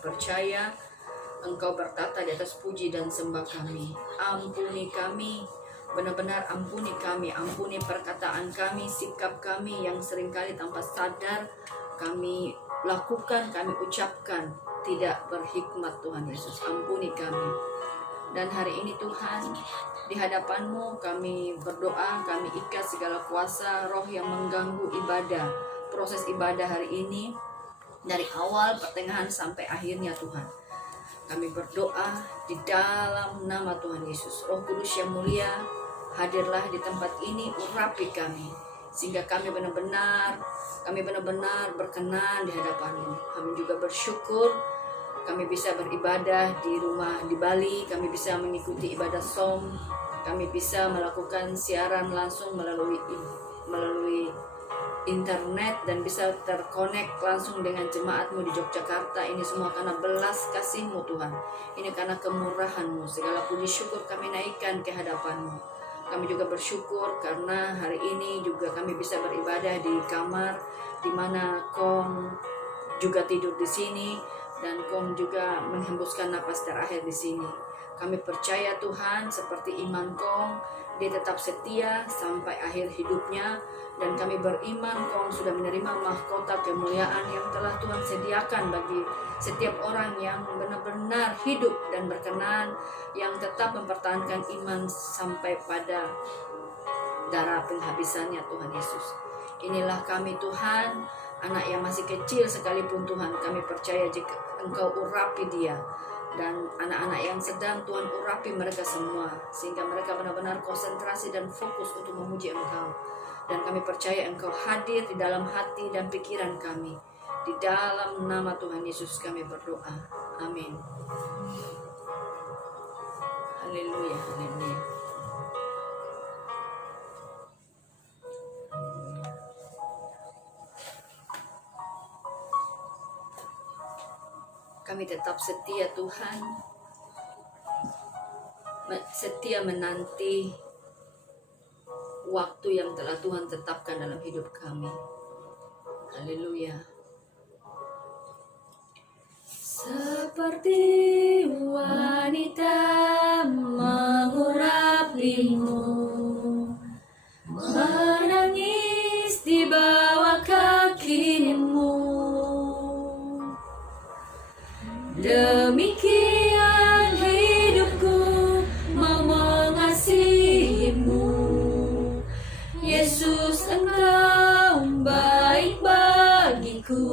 percaya Engkau bertata di atas puji dan sembah kami. Ampuni kami, benar-benar ampuni kami, ampuni perkataan kami, sikap kami yang seringkali tanpa sadar kami lakukan, kami ucapkan tidak berhikmat. Tuhan Yesus, ampuni kami. Dan hari ini Tuhan, di hadapan-Mu kami berdoa, kami ikat segala kuasa roh yang mengganggu ibadah, proses ibadah hari ini, dari awal, pertengahan, sampai akhirnya Tuhan. Kami berdoa di dalam nama Tuhan Yesus. Roh Kudus yang mulia, hadirlah di tempat ini, urapi kami. Sehingga kami benar-benar berkenan di hadapan-Mu. Kami juga bersyukur kami bisa beribadah di rumah di Bali. Kami bisa mengikuti ibadah SOM. Kami bisa melakukan siaran langsung melalui internet dan bisa terkonek langsung dengan jemaat-Mu di Yogyakarta. Ini semua karena belas kasih-Mu Tuhan. Ini karena kemurahan-Mu. Segala puji syukur kami naikkan ke hadapan-Mu. Kami juga bersyukur karena hari ini juga kami bisa beribadah di kamar di mana Kong juga tidur di sini dan Kong juga menghembuskan napas terakhir di sini. Kami percaya Tuhan, seperti iman Kong, dia tetap setia sampai akhir hidupnya. Dan kami beriman Kong sudah menerima mahkota kemuliaan yang telah Tuhan sediakan bagi setiap orang yang benar-benar hidup dan berkenan, yang tetap mempertahankan iman sampai pada darah penghabisannya Tuhan Yesus. Inilah kami Tuhan, anak yang masih kecil sekalipun Tuhan, kami percaya jika Engkau urapi dia. Dan anak-anak yang sedang Tuhan urapi mereka semua, sehingga mereka benar-benar konsentrasi dan fokus untuk memuji Engkau. Dan kami percaya Engkau hadir di dalam hati dan pikiran kami. Di dalam nama Tuhan Yesus kami berdoa. Amin. Haleluya, haleluya. Kami tetap setia Tuhan, setia menanti waktu yang telah Tuhan tetapkan dalam hidup kami. Haleluya. Seperti wanita mengurapimu, menangis di bawah kakimu, demikian hidupku mau mengasihimu. Yesus, Engkau baik bagiku.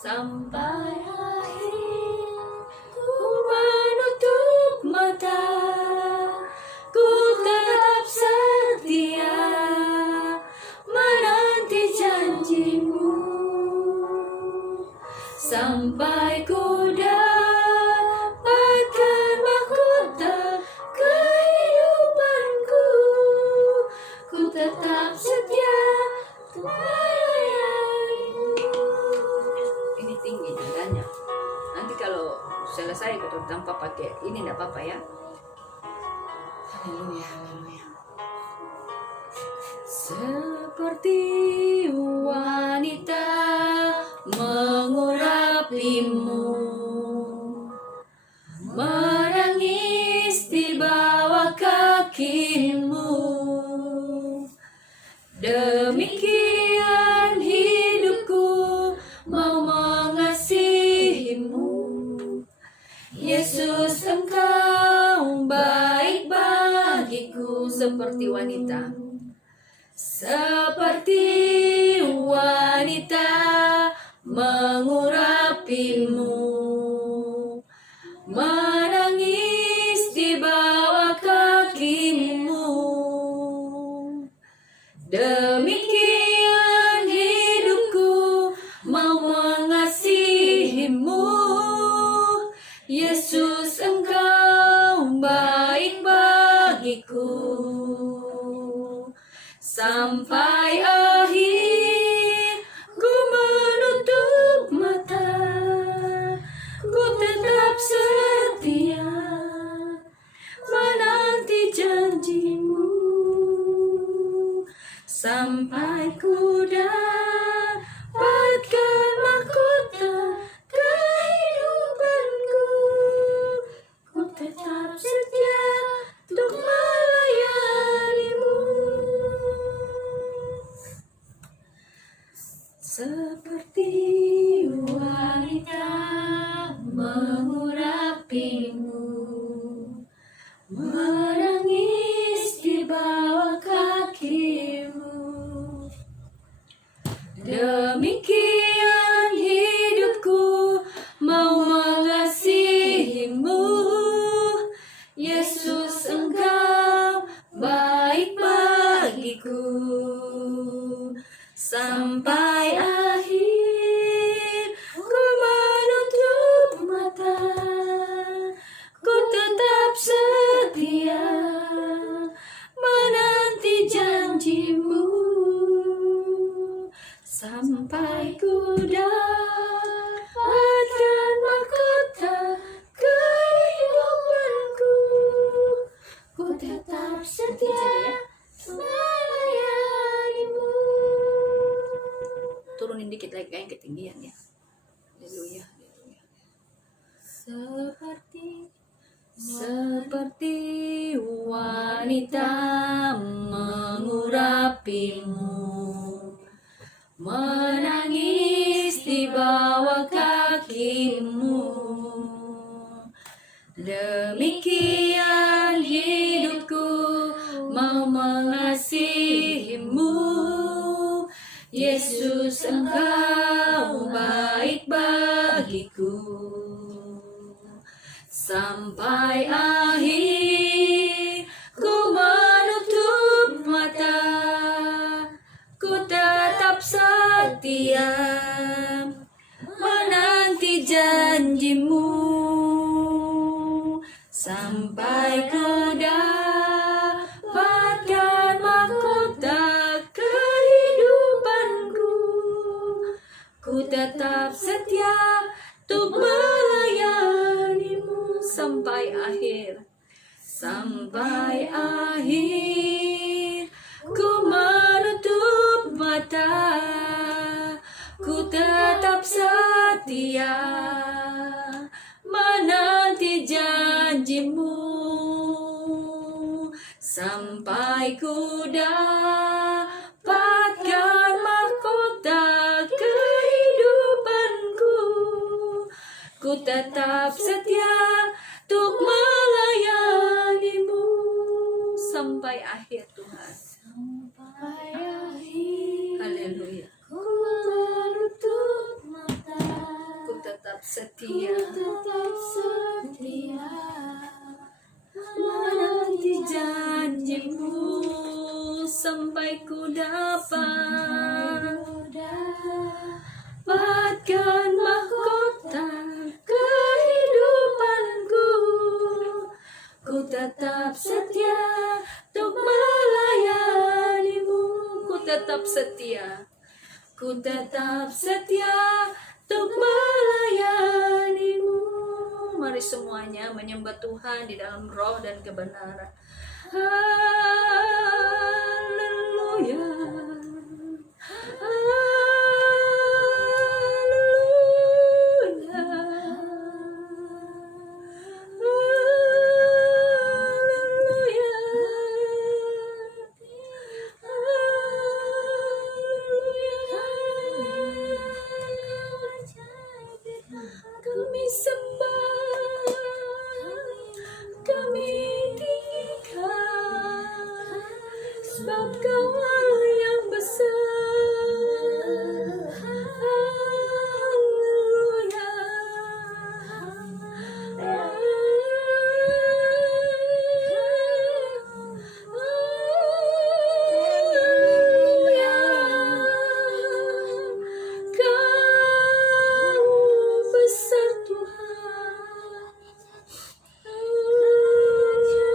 Sampai akhir ku menutup mata, ku tetap setia menanti janji-Mu. Sampai ku dapatkan mahkota kehidupanku, ku tetap setia melayani-Mu. Ini tinggi nadanya. Nanti kalau selesai kita tanpa pakai ini enggak apa-apa ya. Haleluya, haleluya. Seperti wanita mengurapimu, menangis di bawah kakimu, demikian hidupku mau mengasihimu. Yesus, Engkau baik bagiku. Seperti wanita, seperti wanita mengurapimu, menangis di bawah kakimu, demikian hidupku mau mengasihimu. Yesus, Engkau baik bagiku. Sampai akhir ku menutup mata, nyanyiannya. Haleluya, haleluya. Seperti wanita mengurapimu, menangis di bawah kakimu. Demikian hidupku mau mengasihimu. Yesus, Engkau baik bagiku. Sampai akhir ku menutup mata, ku tetap setia menanti janjimu. Sampai ku dapatkan mahkota kehidupanku, ku tetap setia untuk melayanimu. Sampai akhir, sampai akhir ku menutup mata, ku tetap setia menanti janjimu. Sampai ku dapatkan mahkota kehidupanku, ku tetap setia untuk melayanimu. Sampai akhir Tuhan. Sampai akhir. Haleluya. Ku menutup mata, ku tetap setia, menanti janjimu. Sampai ku dapatkan mahkota kehidupanku, ku tetap setia untuk melayanimu. Ku tetap setia, ku tetap setia untuk melayanimu. Mari semuanya menyembah Tuhan di dalam roh dan kebenaran. Haleluya. Kami sembah, kami tinggikan, sebab Kau Allah yang besar. Haleluya. Haleluya. Kau besar Tuhan. Haleluya.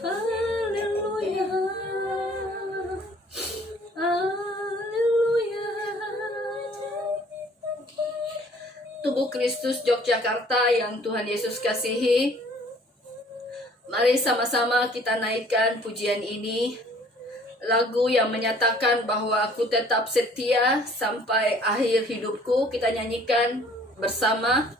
Haleluya. Haleluya. Tubuh Kristus Yogyakarta yang Tuhan Yesus kasihi, mari sama-sama kita naikkan pujian ini. Lagu yang menyatakan bahwa aku tetap setia sampai akhir hidupku, kita nyanyikan bersama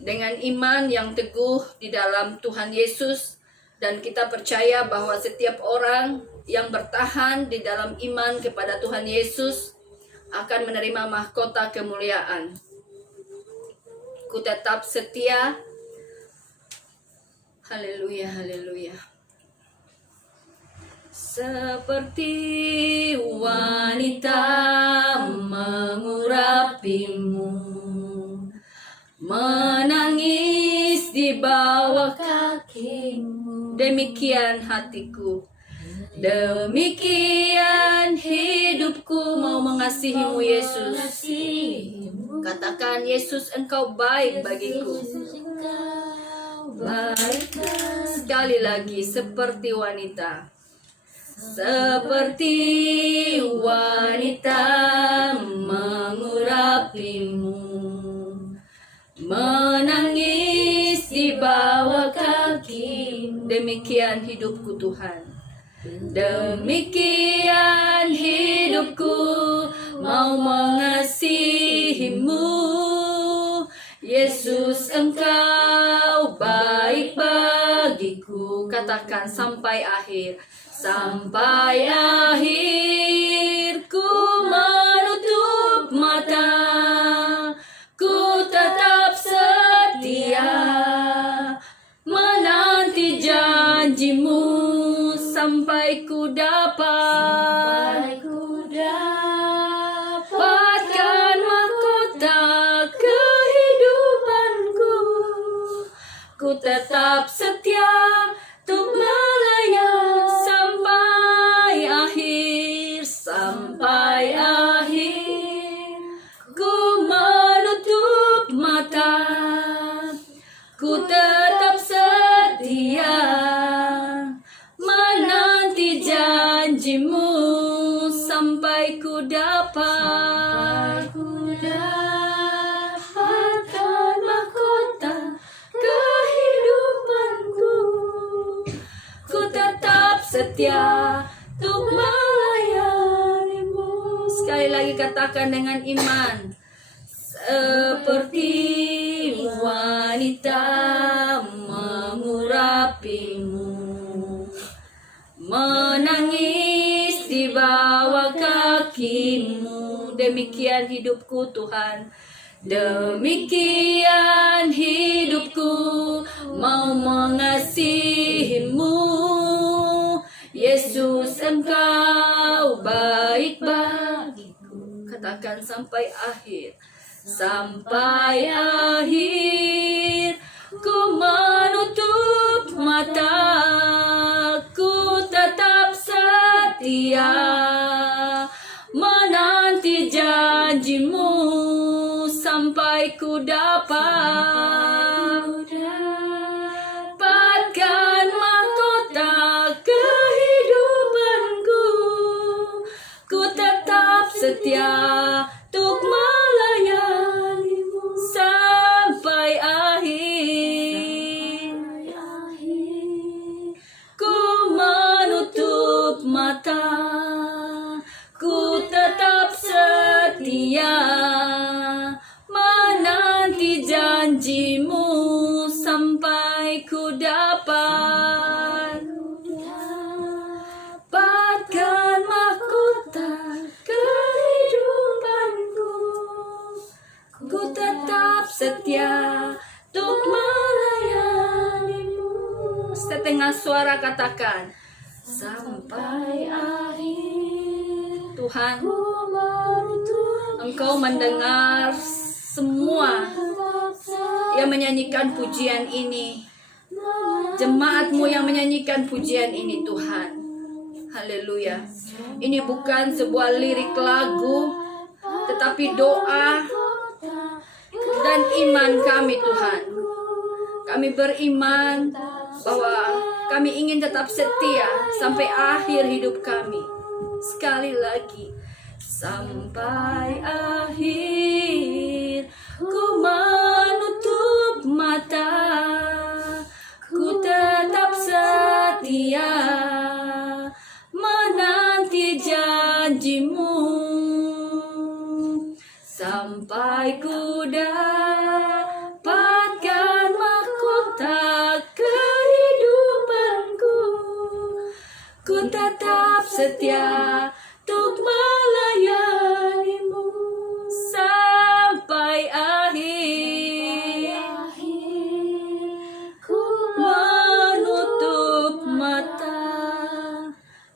dengan iman yang teguh di dalam Tuhan Yesus. Dan kita percaya bahwa setiap orang yang bertahan di dalam iman kepada Tuhan Yesus akan menerima mahkota kemuliaan. Ku tetap setia. Haleluya, haleluya. Seperti wanita mengurapimu, menangis di bawah kakimu. Demikian hatiku, demikian hidupku. Hidupku mau mengasihimu Yesus. Katakan, Yesus Engkau baik bagiku. Baik. Sekali lagi, seperti wanita. Seperti wanita mengurapimu, menangis di bawah kakimu. Demikian hidupku Tuhan. Demikian hidupku mau mengasihimu. Yesus Engkau baik bagiku. Katakan sampai akhir. Sampai akhir ku menutup mata, ku tetap setia menanti janjimu sampai ku dapatkan mahkota kehidupanku. Ku tetap setia untuk melayani sampai akhir, sampai akhir. Ku menutup mata, ku tetap setia menanti janjimu sampai ku dapatkan mahkota kehidupanku. Ku tetap setia untuk melayanimu. Sekali lagi katakan dengan iman. Seperti wanita mengurapimu, menangis di bawah kakimu. Demikian hidupku Tuhan. Demikian hidupku mau mengasihimu. Yesus Engkau baik bagiku. Katakan sampai akhir. Sampai akhir ku menutup mata, ku tetap setia menanti janjimu sampai ku dapatkan mahkota kehidupanku. Ku tetap setia untuk melayanimu sampai akhir. Ku menutup mata, ku tetap setia menanti janjimu sampai ku dapatkan mahkota kehidupanku. Ku tetap setia untuk melayanimu. Setengah suara katakan sampai akhir. Tuhan, Engkau mendengar semua yang menyanyikan pujian ini, jemaat-Mu yang menyanyikan pujian ini Tuhan. Haleluya. Ini bukan sebuah lirik lagu, tetapi doa dan iman kami Tuhan. Kami beriman bahwa kami ingin tetap setia sampai akhir hidup kami. Sekali lagi, sampai akhir ku menutup mata, ku tetap setia menanti janjimu sampai ku dapatkan mahkota kehidupanku. Ku tetap setia untuk melayanimu sampai akhir. Ku menutup mata,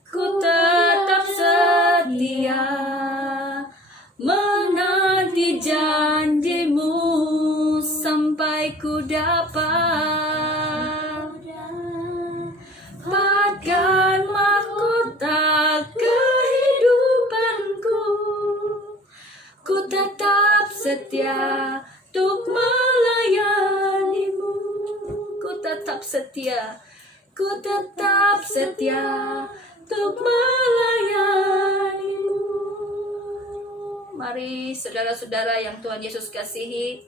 ku tetap setia menanti janjimu sampai ku dapatkan mahkota kehidupanku. ku tetap setia untuk melayanimu. Ku tetap setia, ku tetap setia untuk melayanimu. Mari saudara-saudara yang Tuhan Yesus kasihi,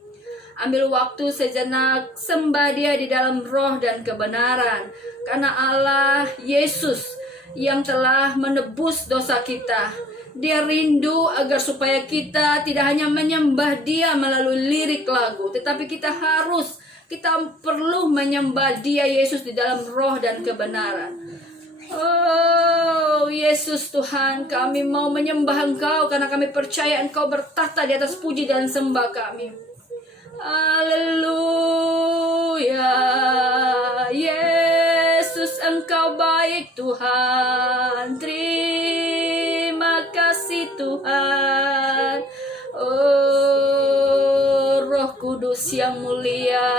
ambil waktu sejenak, sembah Dia di dalam roh dan kebenaran. Karena Allah Yesus yang telah menebus dosa kita, Dia rindu agar supaya kita tidak hanya menyembah Dia melalui lirik lagu, tetapi kita perlu menyembah Dia Yesus di dalam roh dan kebenaran. Oh Yesus Tuhan, kami mau menyembah Engkau karena kami percaya Engkau bertata di atas puji dan sembah kami. Haleluya, Yesus Engkau baik Tuhan. Terima kasih Tuhan. Oh Roh Kudus yang mulia,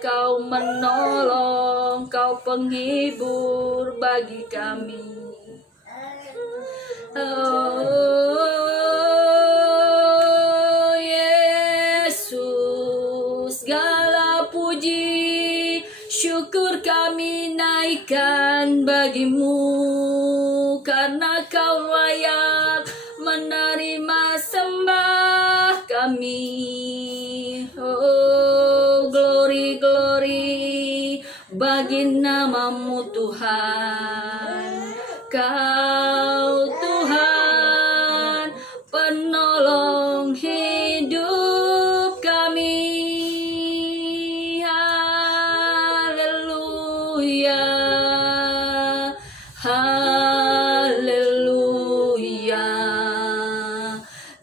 Kau menolong, Kau penghibur bagi kami. Oh Yesus, segala puji syukur kami naikkan bagimu, karena Kau layak menerima sembah kami. Oh glory, glory bagi namamu Tuhan. Kau Tuhan penolong hidup kami. Haleluya, haleluya,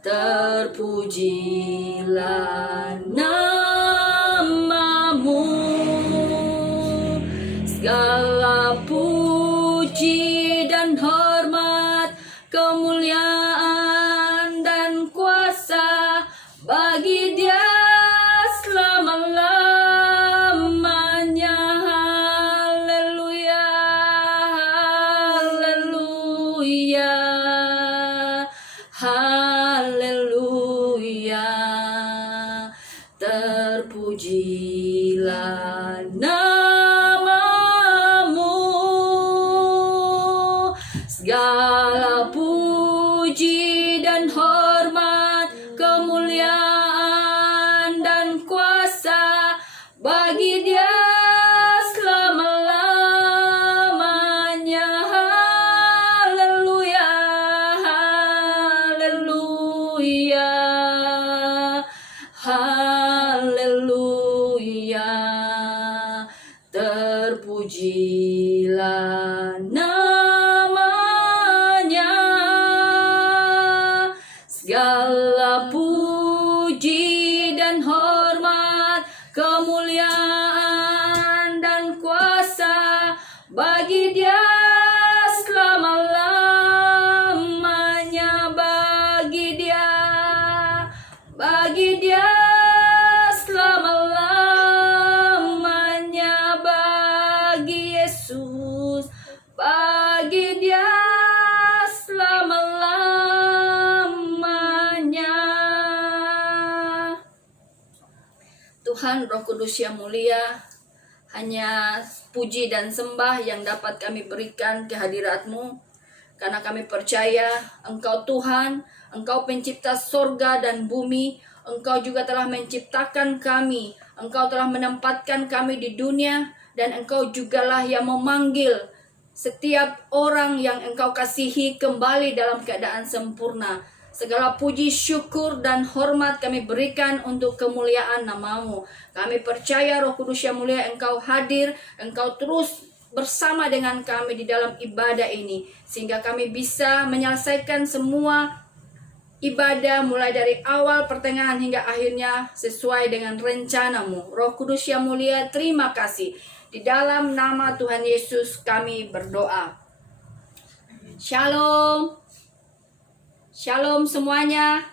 terpujilah namamu. Segala puji dan hormat, kemuliaan dan kuasa bagi Dia selama-lamanya. Haleluya, haleluya, haleluya, terpujilah namamu. Segala puji dan hormat, kemuliaan dan kuasa bagi Dia selama-lamanya. Haleluya, haleluya, haleluya, terpujilah namanya. Segala puji dan hormat, kemuliaan dan kuasa bagi Dia selama-lamanya. Bagi Dia selama-lamanya. Bagi Yesus, bagi Dia selama-lamanya. Tuhan Roh Kudus yang mulia, hanya puji dan sembah yang dapat kami berikan ke hadirat-Mu, karena kami percaya Engkau Tuhan, Engkau pencipta sorga dan bumi. Engkau juga telah menciptakan kami, Engkau telah menempatkan kami di dunia, dan Engkau jugalah yang memanggil setiap orang yang Engkau kasihi kembali dalam keadaan sempurna. Segala puji, syukur, dan hormat kami berikan untuk kemuliaan nama-Mu. Kami percaya Roh Kudus yang mulia, Engkau hadir, Engkau terus bersama dengan kami di dalam ibadah ini, sehingga kami bisa menyelesaikan semua ibadah mulai dari awal, pertengahan, hingga akhirnya sesuai dengan rencana-Mu. Roh Kudus yang mulia, terima kasih. Di dalam nama Tuhan Yesus kami berdoa. Shalom. Shalom semuanya.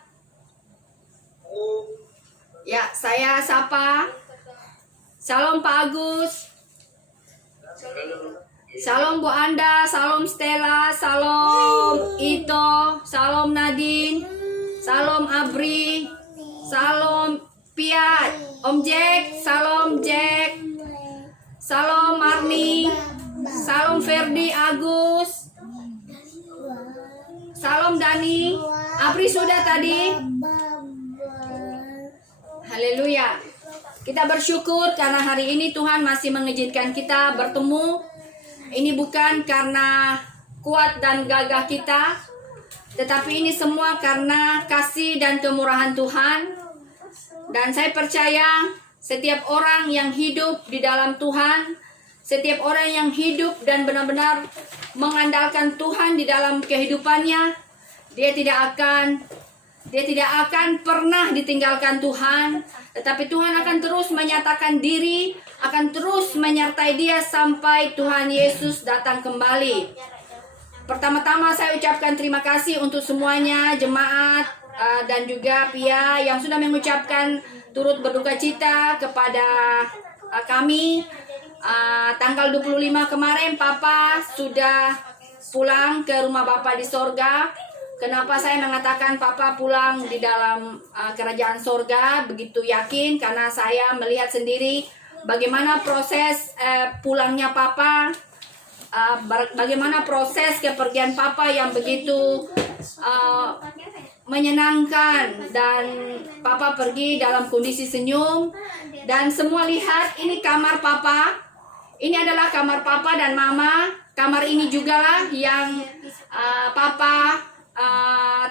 Ya, saya sapa. Shalom Pak Agus. Shalom Bu Anda, Shalom Stella, Shalom Ito, Shalom Nadine, Salam Abri. Salam Piat. Om Jack. Salam Jack. Salam Marni. Salam Ferdi Agus. Salam Dani. Abri sudah tadi. Haleluya. Kita bersyukur karena hari ini Tuhan masih mengizinkan kita bertemu. Ini bukan karena kuat dan gagah kita, tetapi ini semua karena kasih dan kemurahan Tuhan. Dan saya percaya setiap orang yang hidup di dalam Tuhan, setiap orang yang hidup dan benar-benar mengandalkan Tuhan di dalam kehidupannya, dia tidak akan pernah ditinggalkan Tuhan, tetapi Tuhan akan terus menyatakan diri, akan terus menyertai dia sampai Tuhan Yesus datang kembali. Pertama-tama saya ucapkan terima kasih untuk semuanya, jemaat dan juga Pia yang sudah mengucapkan turut berduka cita kepada kami. Tanggal 25 kemarin Papa sudah pulang ke rumah Bapa di sorga. Kenapa saya mengatakan Papa pulang di dalam kerajaan sorga? Begitu yakin karena saya melihat sendiri bagaimana proses pulangnya Papa, bagaimana proses kepergian Papa yang begitu menyenangkan, dan Papa pergi dalam kondisi senyum, dan semua lihat ini kamar Papa. Ini adalah kamar Papa dan Mama. Kamar ini juga lah yang Papa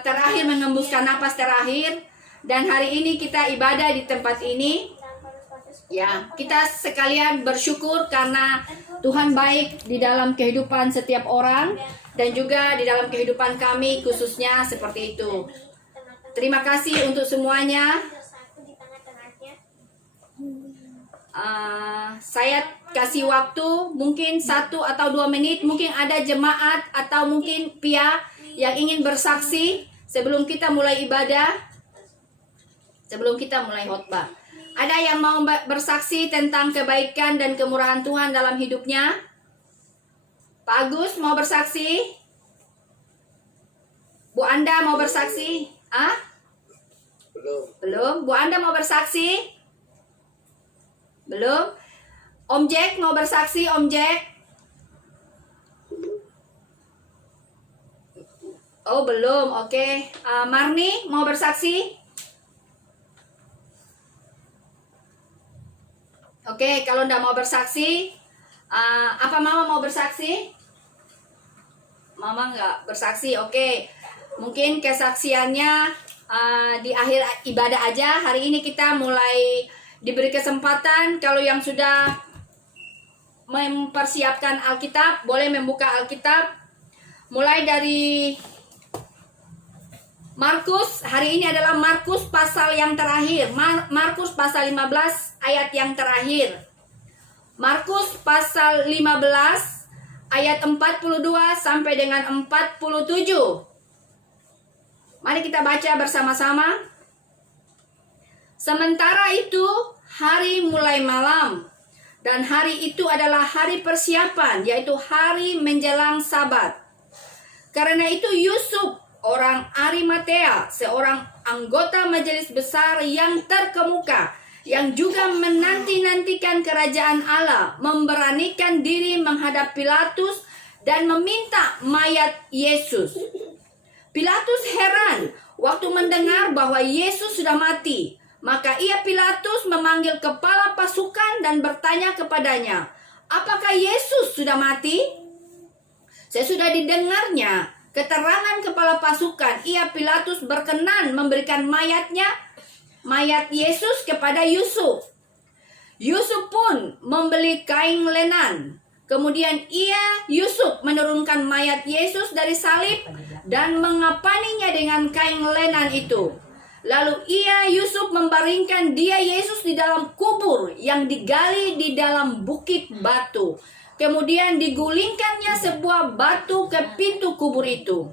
terakhir mengembuskan napas terakhir, dan hari ini kita ibadah di tempat ini. Ya, kita sekalian bersyukur karena Tuhan baik di dalam kehidupan setiap orang dan juga di dalam kehidupan kami khususnya seperti itu. Terima kasih untuk semuanya. Saya kasih waktu mungkin 1 atau 2 menit. Mungkin ada jemaat atau mungkin Pia yang ingin bersaksi sebelum kita mulai ibadah, sebelum kita mulai khotbah. Ada yang mau bersaksi tentang kebaikan dan kemurahan Tuhan dalam hidupnya? Pak Agus mau bersaksi? Bu Anda mau bersaksi? Belum. Bu Anda mau bersaksi? Belum. Om Jack mau bersaksi, Om Jack? Oh, belum. Oke. Marni mau bersaksi? Oke, kalau nggak mau bersaksi, apa Mama mau bersaksi? Mama nggak bersaksi. Oke. Mungkin kesaksiannya di akhir ibadah aja. Hari ini kita mulai diberi kesempatan, kalau yang sudah mempersiapkan Alkitab, boleh membuka Alkitab. Mulai dari Markus, hari ini adalah Markus pasal yang terakhir. Markus pasal 15 ayat yang terakhir. Markus pasal 15 ayat 42 sampai dengan 47. Mari kita baca bersama-sama. Sementara itu, hari mulai malam, dan hari itu adalah hari persiapan, yaitu hari menjelang Sabat. Karena itu Yusuf, orang Arimatea, seorang anggota majelis besar yang terkemuka, yang juga menanti-nantikan kerajaan Allah, memberanikan diri menghadap Pilatus dan meminta mayat Yesus. Pilatus heran waktu mendengar bahwa Yesus sudah mati. Maka Pilatus memanggil kepala pasukan dan bertanya kepadanya, "Apakah Yesus sudah mati?" Sesudah didengarnya keterangan kepala pasukan, Pilatus berkenan memberikan mayat Yesus kepada Yusuf. Yusuf pun membeli kain lenan. Kemudian Yusuf menurunkan mayat Yesus dari salib dan mengapaninya dengan kain lenan itu. Lalu Yusuf membaringkan dia Yesus di dalam kubur yang digali di dalam bukit batu. Kemudian digulingkannya sebuah batu ke pintu kubur itu.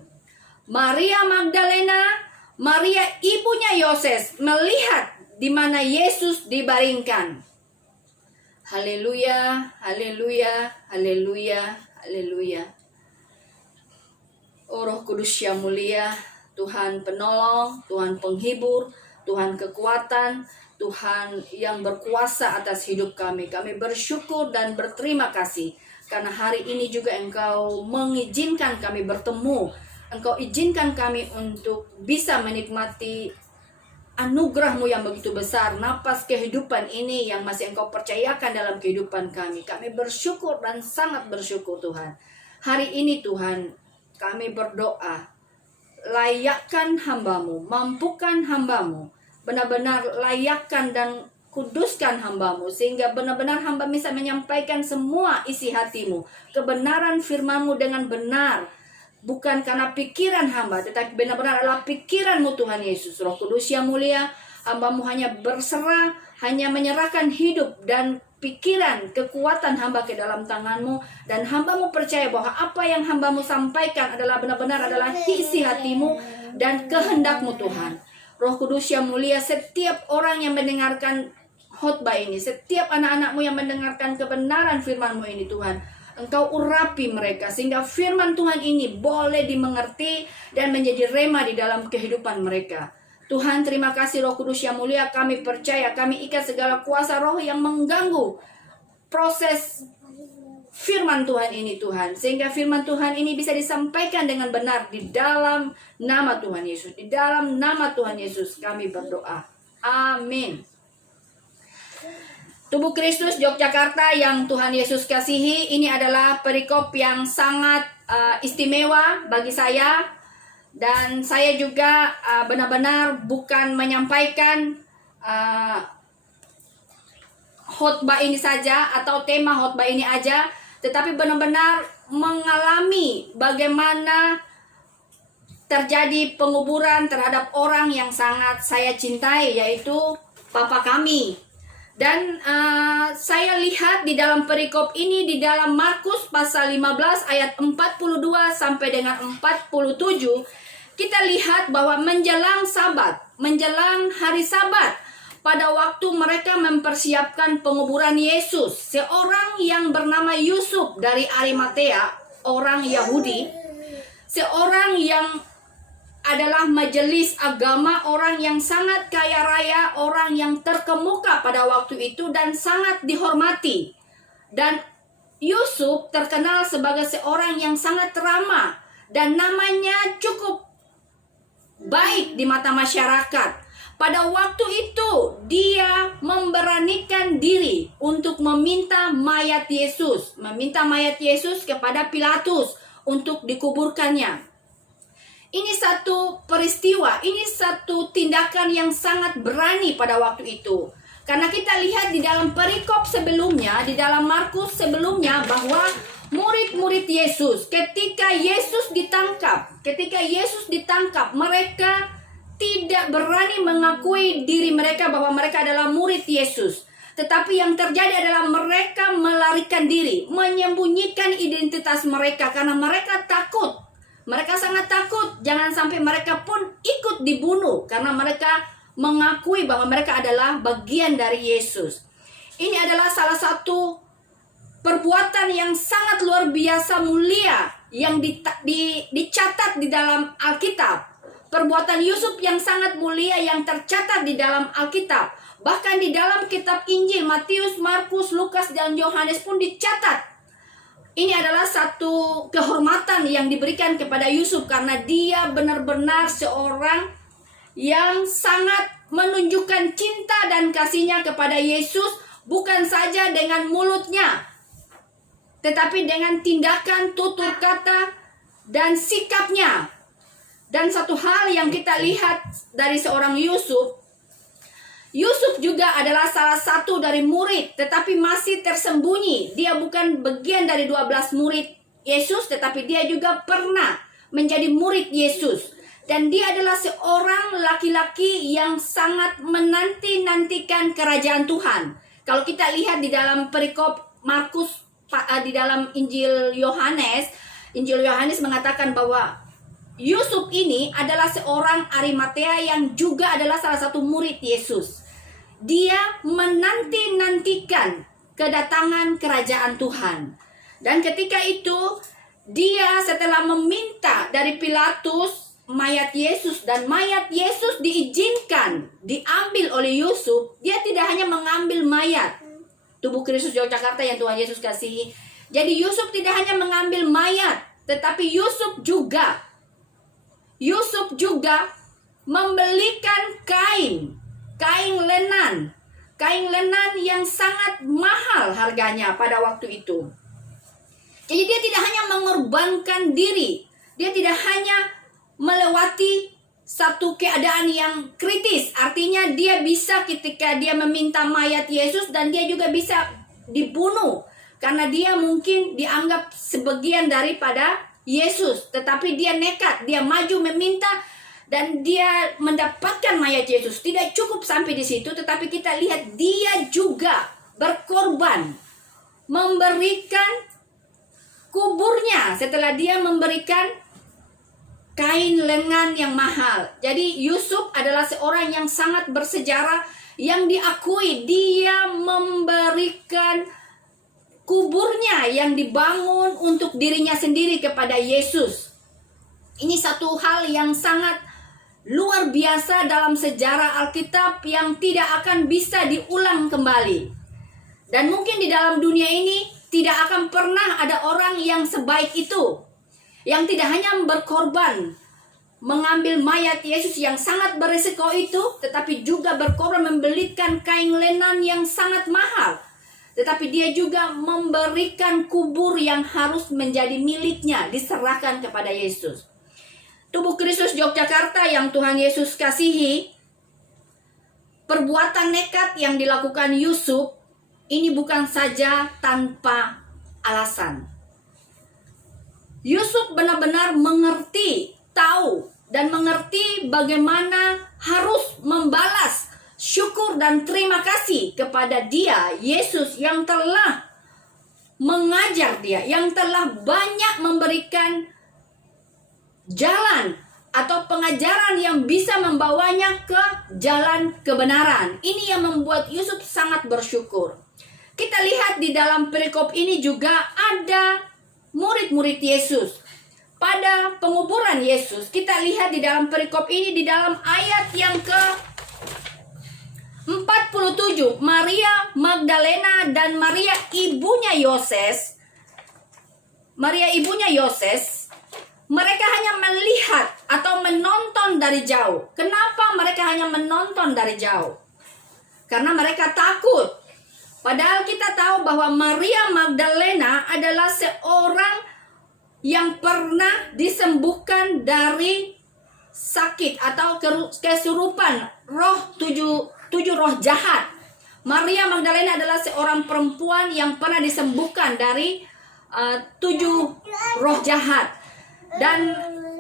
Maria Magdalena, Maria ibunya Yoses, melihat di mana Yesus dibaringkan. Haleluya, haleluya, haleluya, haleluya. Oh Roh Kudus yang mulia, Tuhan penolong, Tuhan penghibur, Tuhan kekuatan, Tuhan yang berkuasa atas hidup kami. Kami bersyukur dan berterima kasih karena hari ini juga Engkau mengizinkan kami bertemu. Engkau izinkan kami untuk bisa menikmati anugerah-Mu yang begitu besar, napas kehidupan ini yang masih Engkau percayakan dalam kehidupan kami. Kami bersyukur dan sangat bersyukur Tuhan. Hari ini Tuhan, kami berdoa, layakkan hamba-Mu, mampukan hamba-Mu, benar-benar layakkan dan kuduskan hamba-Mu, sehingga benar-benar hamba bisa menyampaikan semua isi hati-Mu, kebenaran firman-Mu dengan benar, bukan karena pikiran hamba, tetapi benar-benar adalah pikiran-Mu Tuhan Yesus. Roh Kudus yang mulia, hamba-Mu hanya berserah, hanya menyerahkan hidup dan pikiran, kekuatan hamba ke dalam tangan-Mu, dan hamba-Mu percaya bahwa apa yang hamba-Mu sampaikan adalah benar-benar adalah isi hati-Mu dan kehendak-Mu Tuhan. Roh Kudus yang mulia, setiap orang yang mendengarkan khotbah ini, setiap anak-anak-Mu yang mendengarkan kebenaran firman-Mu ini Tuhan, Engkau urapi mereka sehingga firman Tuhan ini boleh dimengerti dan menjadi rema di dalam kehidupan mereka. Tuhan, terima kasih Roh Kudus yang mulia, kami percaya, kami ikat segala kuasa roh yang mengganggu proses firman Tuhan ini Tuhan, sehingga firman Tuhan ini bisa disampaikan dengan benar di dalam nama Tuhan Yesus. Di dalam nama Tuhan Yesus kami berdoa. Amin. Tubuh Kristus Yogyakarta yang Tuhan Yesus kasihi, ini adalah perikop yang sangat istimewa bagi saya. Dan saya juga benar-benar bukan menyampaikan khotbah ini saja atau tema khotbah ini aja, tetapi benar-benar mengalami bagaimana terjadi penguburan terhadap orang yang sangat saya cintai, yaitu Papa kami. Dan saya lihat di dalam perikop ini di dalam Markus pasal 15 ayat 42 sampai dengan 47, kita lihat bahwa menjelang Sabat, menjelang hari Sabat, pada waktu mereka mempersiapkan penguburan Yesus, seorang yang bernama Yusuf dari Arimatea, orang Yahudi, seorang yang adalah majelis agama, orang yang sangat kaya raya, orang yang terkemuka pada waktu itu dan sangat dihormati. Dan Yusuf terkenal sebagai seorang yang sangat ramah dan namanya cukup baik di mata masyarakat. Pada waktu itu dia memberanikan diri untuk meminta mayat Yesus, kepada Pilatus untuk dikuburkannya. Ini satu peristiwa, ini satu tindakan yang sangat berani pada waktu itu. Karena kita lihat di dalam perikop sebelumnya, di dalam Markus sebelumnya, bahwa murid-murid Yesus, ketika Yesus ditangkap, mereka tidak berani mengakui diri mereka bahwa mereka adalah murid Yesus. Tetapi yang terjadi adalah mereka melarikan diri, menyembunyikan identitas mereka karena mereka takut. Mereka sangat takut jangan sampai mereka pun ikut dibunuh karena mereka mengakui bahwa mereka adalah bagian dari Yesus. Ini adalah salah satu perbuatan yang sangat luar biasa mulia yang dicatat di dalam Alkitab. Perbuatan Yusuf yang sangat mulia yang tercatat di dalam Alkitab. Bahkan di dalam kitab Injil Matius, Markus, Lukas, dan Yohanes pun dicatat. Ini adalah satu kehormatan yang diberikan kepada Yusuf karena dia benar-benar seorang yang sangat menunjukkan cinta dan kasihnya kepada Yesus, bukan saja dengan mulutnya, tetapi dengan tindakan, tutur kata, dan sikapnya. Dan satu hal yang kita lihat dari seorang Yusuf juga adalah salah satu dari murid, tetapi masih tersembunyi. Dia bukan bagian dari 12 murid Yesus, tetapi dia juga pernah menjadi murid Yesus. Dan dia adalah seorang laki-laki yang sangat menanti-nantikan kerajaan Tuhan. Kalau kita lihat di dalam perikop Markus, di dalam Injil Yohanes mengatakan bahwa Yusuf ini adalah seorang Arimatea yang juga adalah salah satu murid Yesus. Dia menanti-nantikan kedatangan kerajaan Tuhan. Dan ketika itu, dia setelah meminta dari Pilatus mayat Yesus, dan mayat Yesus diizinkan diambil oleh Yusuf. Dia tidak hanya mengambil mayat tubuh Kristus Yogyakarta yang Tuhan Yesus kasihi. Jadi Yusuf tidak hanya mengambil mayat, tetapi Yusuf juga membelikan kain lenan yang sangat mahal harganya pada waktu itu. Jadi dia tidak hanya mengorbankan diri, dia tidak hanya melewati satu keadaan yang kritis. Artinya dia bisa ketika dia meminta mayat Yesus, dan dia juga bisa dibunuh karena dia mungkin dianggap sebagian daripada Yesus. Tetapi dia nekat, dia maju meminta, dan dia mendapatkan mayat Yesus. Tidak cukup sampai di situ, tetapi kita lihat dia juga berkorban, memberikan kuburnya setelah dia memberikan kain lengan yang mahal. Jadi Yusuf adalah seorang yang sangat bersejarah, yang diakui dia memberikan kuburnya yang dibangun untuk dirinya sendiri kepada Yesus. Ini satu hal yang sangat luar biasa dalam sejarah Alkitab yang tidak akan bisa diulang kembali. Dan mungkin di dalam dunia ini tidak akan pernah ada orang yang sebaik itu, yang tidak hanya berkorban mengambil mayat Yesus yang sangat berisiko itu, tetapi juga berkorban membelikan kain lenan yang sangat mahal. Tetapi dia juga memberikan kubur yang harus menjadi miliknya, diserahkan kepada Yesus. Tubuh Kristus Yogyakarta yang Tuhan Yesus kasihi, perbuatan nekat yang dilakukan Yusuf ini bukan saja tanpa alasan. Yusuf benar-benar mengerti, tahu, dan mengerti bagaimana harus membalas syukur dan terima kasih kepada dia, Yesus, yang telah mengajar dia, yang telah banyak memberikan jalan atau pengajaran yang bisa membawanya ke jalan kebenaran. Ini yang membuat Yusuf sangat bersyukur. Kita lihat di dalam perikop ini juga ada murid-murid Yesus. Pada penguburan Yesus, kita lihat di dalam perikop ini, di dalam ayat yang ke-47, Maria Magdalena dan Maria ibunya Yoses, mereka hanya melihat atau menonton dari jauh. Kenapa mereka hanya menonton dari jauh? Karena mereka takut. Padahal kita tahu bahwa Maria Magdalena adalah seorang yang pernah disembuhkan dari sakit atau kesurupan tujuh roh jahat. Maria Magdalena adalah seorang perempuan yang pernah disembuhkan dari 7 roh jahat. Dan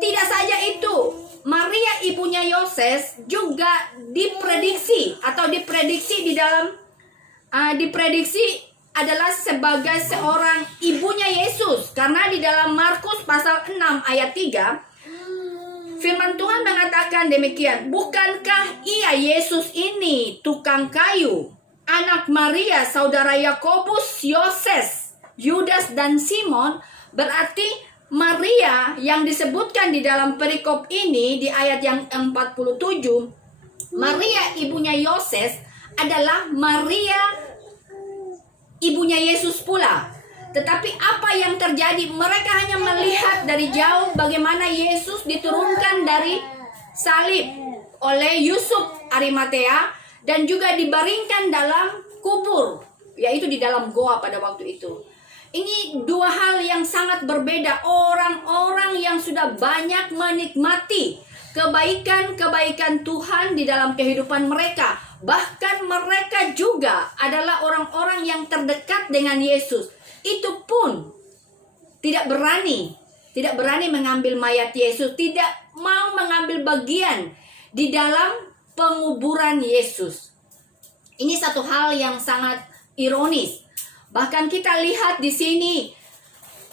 tidak saja itu, Maria ibunya Yoses juga diprediksi adalah sebagai seorang ibunya Yesus. Karena di dalam Markus pasal 6 ayat 3, firman Tuhan mengatakan demikian, bukankah ia Yesus ini tukang kayu, anak Maria, saudara Yakobus, Yoses, Yudas, dan Simon? Berarti Maria yang disebutkan di dalam perikop ini di ayat yang 47, Maria ibunya Yoses adalah Maria ibunya Yesus pula. Tetapi apa yang terjadi? Mereka hanya melihat dari jauh bagaimana Yesus diturunkan dari salib oleh Yusuf Arimatea dan juga dibaringkan dalam kubur, yaitu di dalam goa pada waktu itu. Ini dua hal yang sangat berbeda. Orang-orang yang sudah banyak menikmati kebaikan-kebaikan Tuhan di dalam kehidupan mereka. Bahkan mereka juga adalah orang-orang yang terdekat dengan Yesus. Itu pun tidak berani mengambil mayat Yesus, tidak mau mengambil bagian di dalam penguburan Yesus. Ini satu hal yang sangat ironis. Bahkan kita lihat di sini,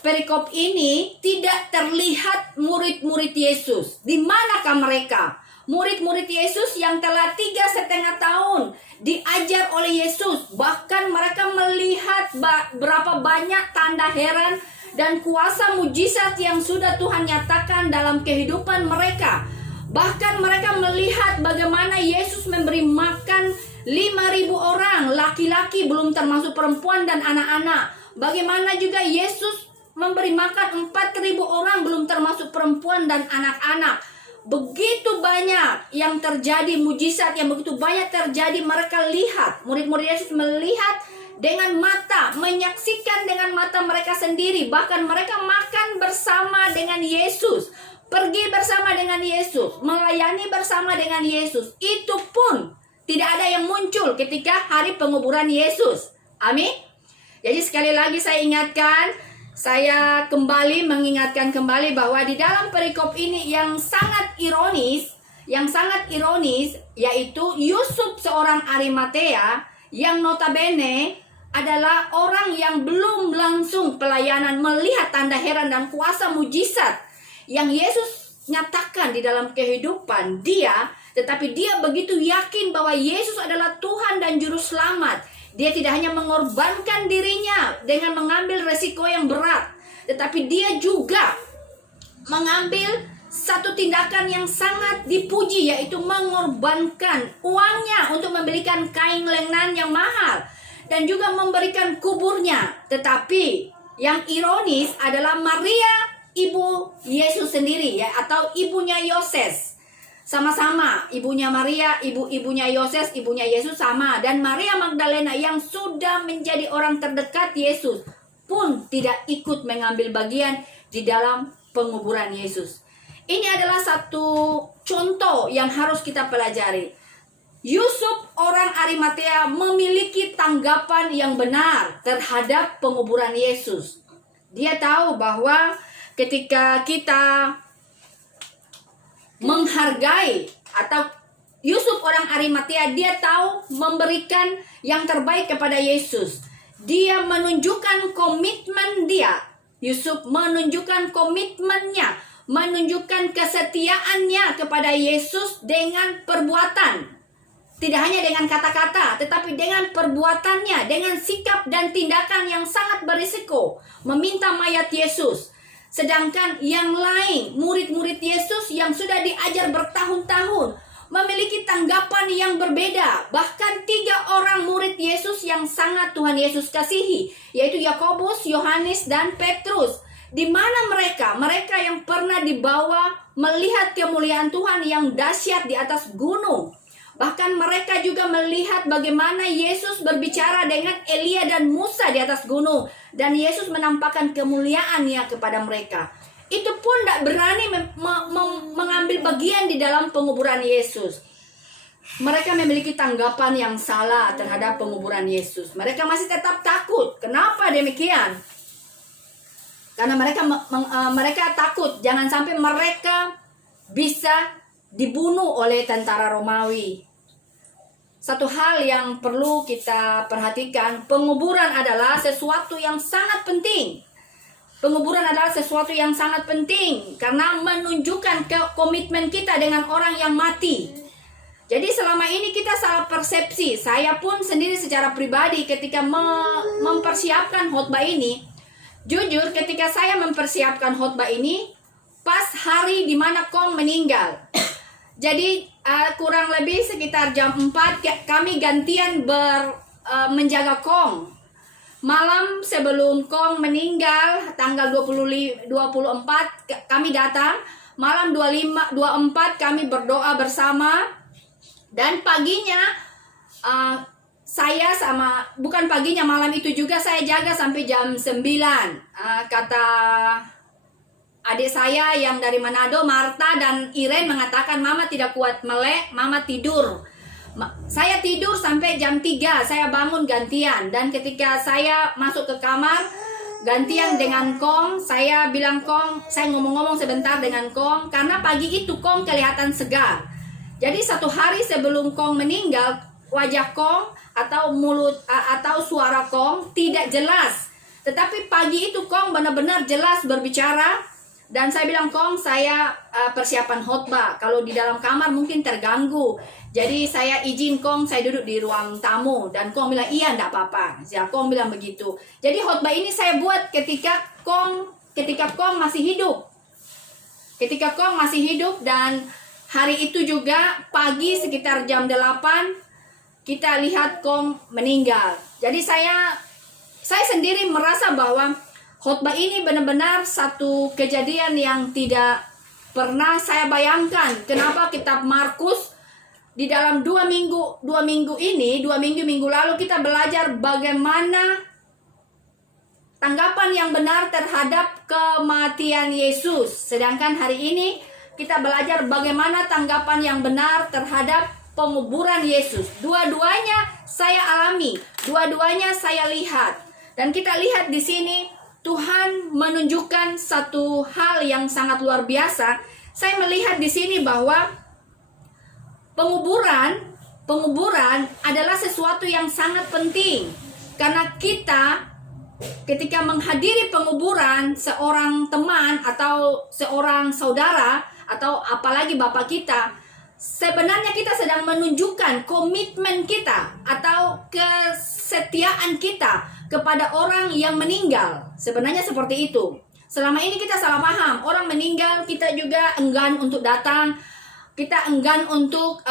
perikop ini tidak terlihat murid-murid Yesus. Di manakah mereka? Murid-murid Yesus yang telah 3,5 tahun diajar oleh Yesus. Bahkan mereka melihat berapa banyak tanda heran dan kuasa mujizat yang sudah Tuhan nyatakan dalam kehidupan mereka. Bahkan mereka melihat bagaimana Yesus memberi makan 5.000 orang, laki-laki belum termasuk perempuan dan anak-anak. Bagaimana juga Yesus memberi makan 4.000 orang belum termasuk perempuan dan anak-anak. Begitu banyak yang terjadi, mujizat yang begitu banyak terjadi. Mereka lihat, murid-murid Yesus melihat dengan mata, menyaksikan dengan mata mereka sendiri. Bahkan mereka makan bersama dengan Yesus, pergi bersama dengan Yesus, melayani bersama dengan Yesus. Itu pun tidak ada yang muncul ketika hari penguburan Yesus. Amin. Jadi sekali lagi saya kembali mengingatkan kembali bahwa di dalam perikop ini yang sangat ironis, yaitu Yusuf seorang Arimatea yang notabene adalah orang yang belum langsung pelayanan melihat tanda heran dan kuasa mujizat yang Yesus nyatakan di dalam kehidupan dia, tetapi dia begitu yakin bahwa Yesus adalah Tuhan dan Juru Selamat. Dia tidak hanya mengorbankan dirinya dengan mengambil resiko yang berat, tetapi dia juga mengambil satu tindakan yang sangat dipuji, yaitu mengorbankan uangnya untuk membelikan kain lenan yang mahal dan juga memberikan kuburnya. Tetapi yang ironis adalah Maria, ibu Yesus sendiri, ya, atau ibunya Yoses, sama-sama ibunya Maria, ibunya Yoses, ibunya Yesus sama. Dan Maria Magdalena yang sudah menjadi orang terdekat Yesus pun tidak ikut mengambil bagian di dalam penguburan Yesus. Ini adalah satu contoh yang harus kita pelajari. Yusuf orang Arimatea memiliki tanggapan yang benar terhadap penguburan Yesus. Dia tahu bahwa ketika kita menghargai, atau Yusuf orang Arimatea, dia tahu memberikan yang terbaik kepada Yesus. Dia menunjukkan komitmen dia. Yusuf menunjukkan komitmennya, menunjukkan kesetiaannya kepada Yesus dengan perbuatan. Tidak hanya dengan kata-kata, tetapi dengan perbuatannya, dengan sikap dan tindakan yang sangat berisiko, meminta mayat Yesus. Sedangkan yang lain, murid-murid Yesus yang sudah diajar bertahun-tahun, memiliki tanggapan yang berbeda. Bahkan 3 orang murid Yesus yang sangat Tuhan Yesus kasihi, yaitu Yakobus, Yohanes, dan Petrus. Di mana mereka? Mereka yang pernah dibawa melihat kemuliaan Tuhan yang dahsyat di atas gunung. Bahkan mereka juga melihat bagaimana Yesus berbicara dengan Elia dan Musa di atas gunung. Dan Yesus menampakkan kemuliaannya kepada mereka. Itu pun tidak berani mengambil bagian di dalam penguburan Yesus. Mereka memiliki tanggapan yang salah terhadap penguburan Yesus. Mereka masih tetap takut. Kenapa demikian? Karena mereka takut jangan sampai mereka bisa dibunuh oleh tentara Romawi. Satu hal yang perlu kita perhatikan, penguburan adalah sesuatu yang sangat penting. Penguburan adalah sesuatu yang sangat penting karena menunjukkan komitmen kita dengan orang yang mati. Jadi selama ini kita salah persepsi. Saya pun sendiri secara pribadi ketika mempersiapkan khotbah ini, jujur ketika saya mempersiapkan khotbah ini, pas hari dimana Kong meninggal. Jadi kurang lebih sekitar jam 4 kami gantian menjaga Kong. Malam sebelum Kong meninggal tanggal 24 kami datang. Malam 24 kami berdoa bersama. Dan paginya malam itu juga saya jaga sampai jam 9. Kata adik saya yang dari Manado, Marta dan Irene mengatakan, Mama tidak kuat melek, Mama tidur. Saya tidur sampai jam 3, saya bangun gantian. Dan ketika saya masuk ke kamar, gantian dengan Kong, saya bilang Kong, saya ngomong-ngomong sebentar dengan Kong. Karena pagi itu Kong kelihatan segar. Jadi 1 hari sebelum Kong meninggal, wajah Kong atau mulut atau suara Kong tidak jelas. Tetapi pagi itu Kong benar-benar jelas berbicara. Dan saya bilang, Kong, saya persiapan khotbah. Kalau di dalam kamar mungkin terganggu. Jadi saya izin Kong, saya duduk di ruang tamu. Dan Kong bilang, iya enggak apa-apa. Ya, Kong bilang begitu. Jadi khotbah ini saya buat ketika Kong masih hidup. Ketika Kong masih hidup, dan hari itu juga pagi sekitar jam 8 kita lihat Kong meninggal. Jadi saya sendiri merasa bahwa khotbah ini benar-benar satu kejadian yang tidak pernah saya bayangkan. Kenapa kitab Markus di dalam 2 minggu minggu lalu kita belajar bagaimana tanggapan yang benar terhadap kematian Yesus. Sedangkan hari ini kita belajar bagaimana tanggapan yang benar terhadap penguburan Yesus. Dua-duanya saya alami, dua-duanya saya lihat. Dan kita lihat di sini Tuhan menunjukkan satu hal yang sangat luar biasa. Saya melihat di sini bahwa penguburan adalah sesuatu yang sangat penting. Karena kita ketika menghadiri penguburan seorang teman atau seorang saudara atau apalagi bapak kita, sebenarnya kita sedang menunjukkan komitmen kita atau kesetiaan kita kepada orang yang meninggal. Sebenarnya seperti itu. Selama ini kita salah paham. Orang meninggal kita juga enggan untuk datang. Kita enggan untuk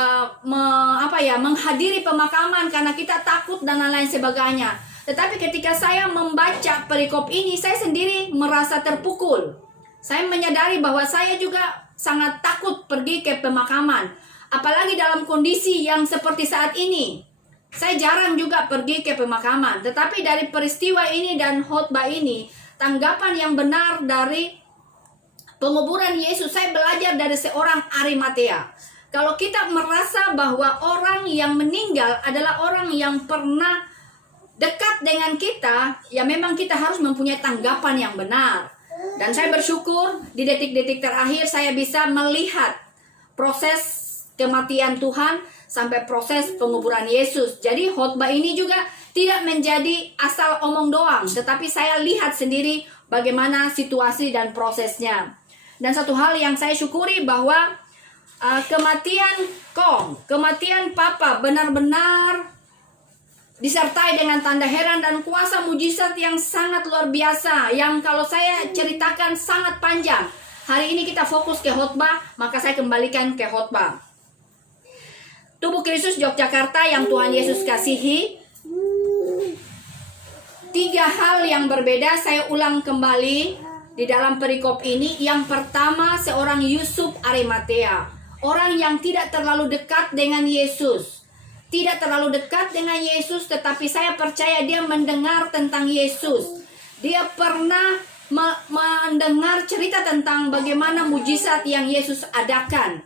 menghadiri pemakaman karena kita takut dan lain-lain sebagainya. Tetapi ketika saya membaca perikop ini, saya sendiri merasa terpukul. Saya menyadari bahwa saya juga sangat takut pergi ke pemakaman. Apalagi dalam kondisi yang seperti saat ini. Saya jarang juga pergi ke pemakaman. Tetapi dari peristiwa ini dan khotbah ini, tanggapan yang benar dari penguburan Yesus, saya belajar dari seorang Arimatea. Kalau kita merasa bahwa orang yang meninggal adalah orang yang pernah dekat dengan kita, ya memang kita harus mempunyai tanggapan yang benar. Dan saya bersyukur di detik-detik terakhir saya bisa melihat proses kematian Tuhan sampai proses penguburan Yesus. Jadi khotbah ini juga tidak menjadi asal omong doang, tetapi saya lihat sendiri bagaimana situasi dan prosesnya. Dan satu hal yang saya syukuri bahwa kematian kematian Papa benar-benar disertai dengan tanda heran dan kuasa mujizat yang sangat luar biasa, yang kalau saya ceritakan sangat panjang. Hari ini kita fokus ke khotbah, maka saya kembalikan ke khotbah. Tubuh Kristus Yogyakarta yang Tuhan Yesus kasihi, 3 hal yang berbeda saya ulang kembali di dalam perikop ini. Yang pertama, seorang Yusuf Arimatea, orang yang tidak terlalu dekat dengan Yesus. Tidak terlalu dekat dengan Yesus, tetapi saya percaya dia mendengar tentang Yesus. Dia pernah mendengar cerita tentang bagaimana mujizat yang Yesus adakan.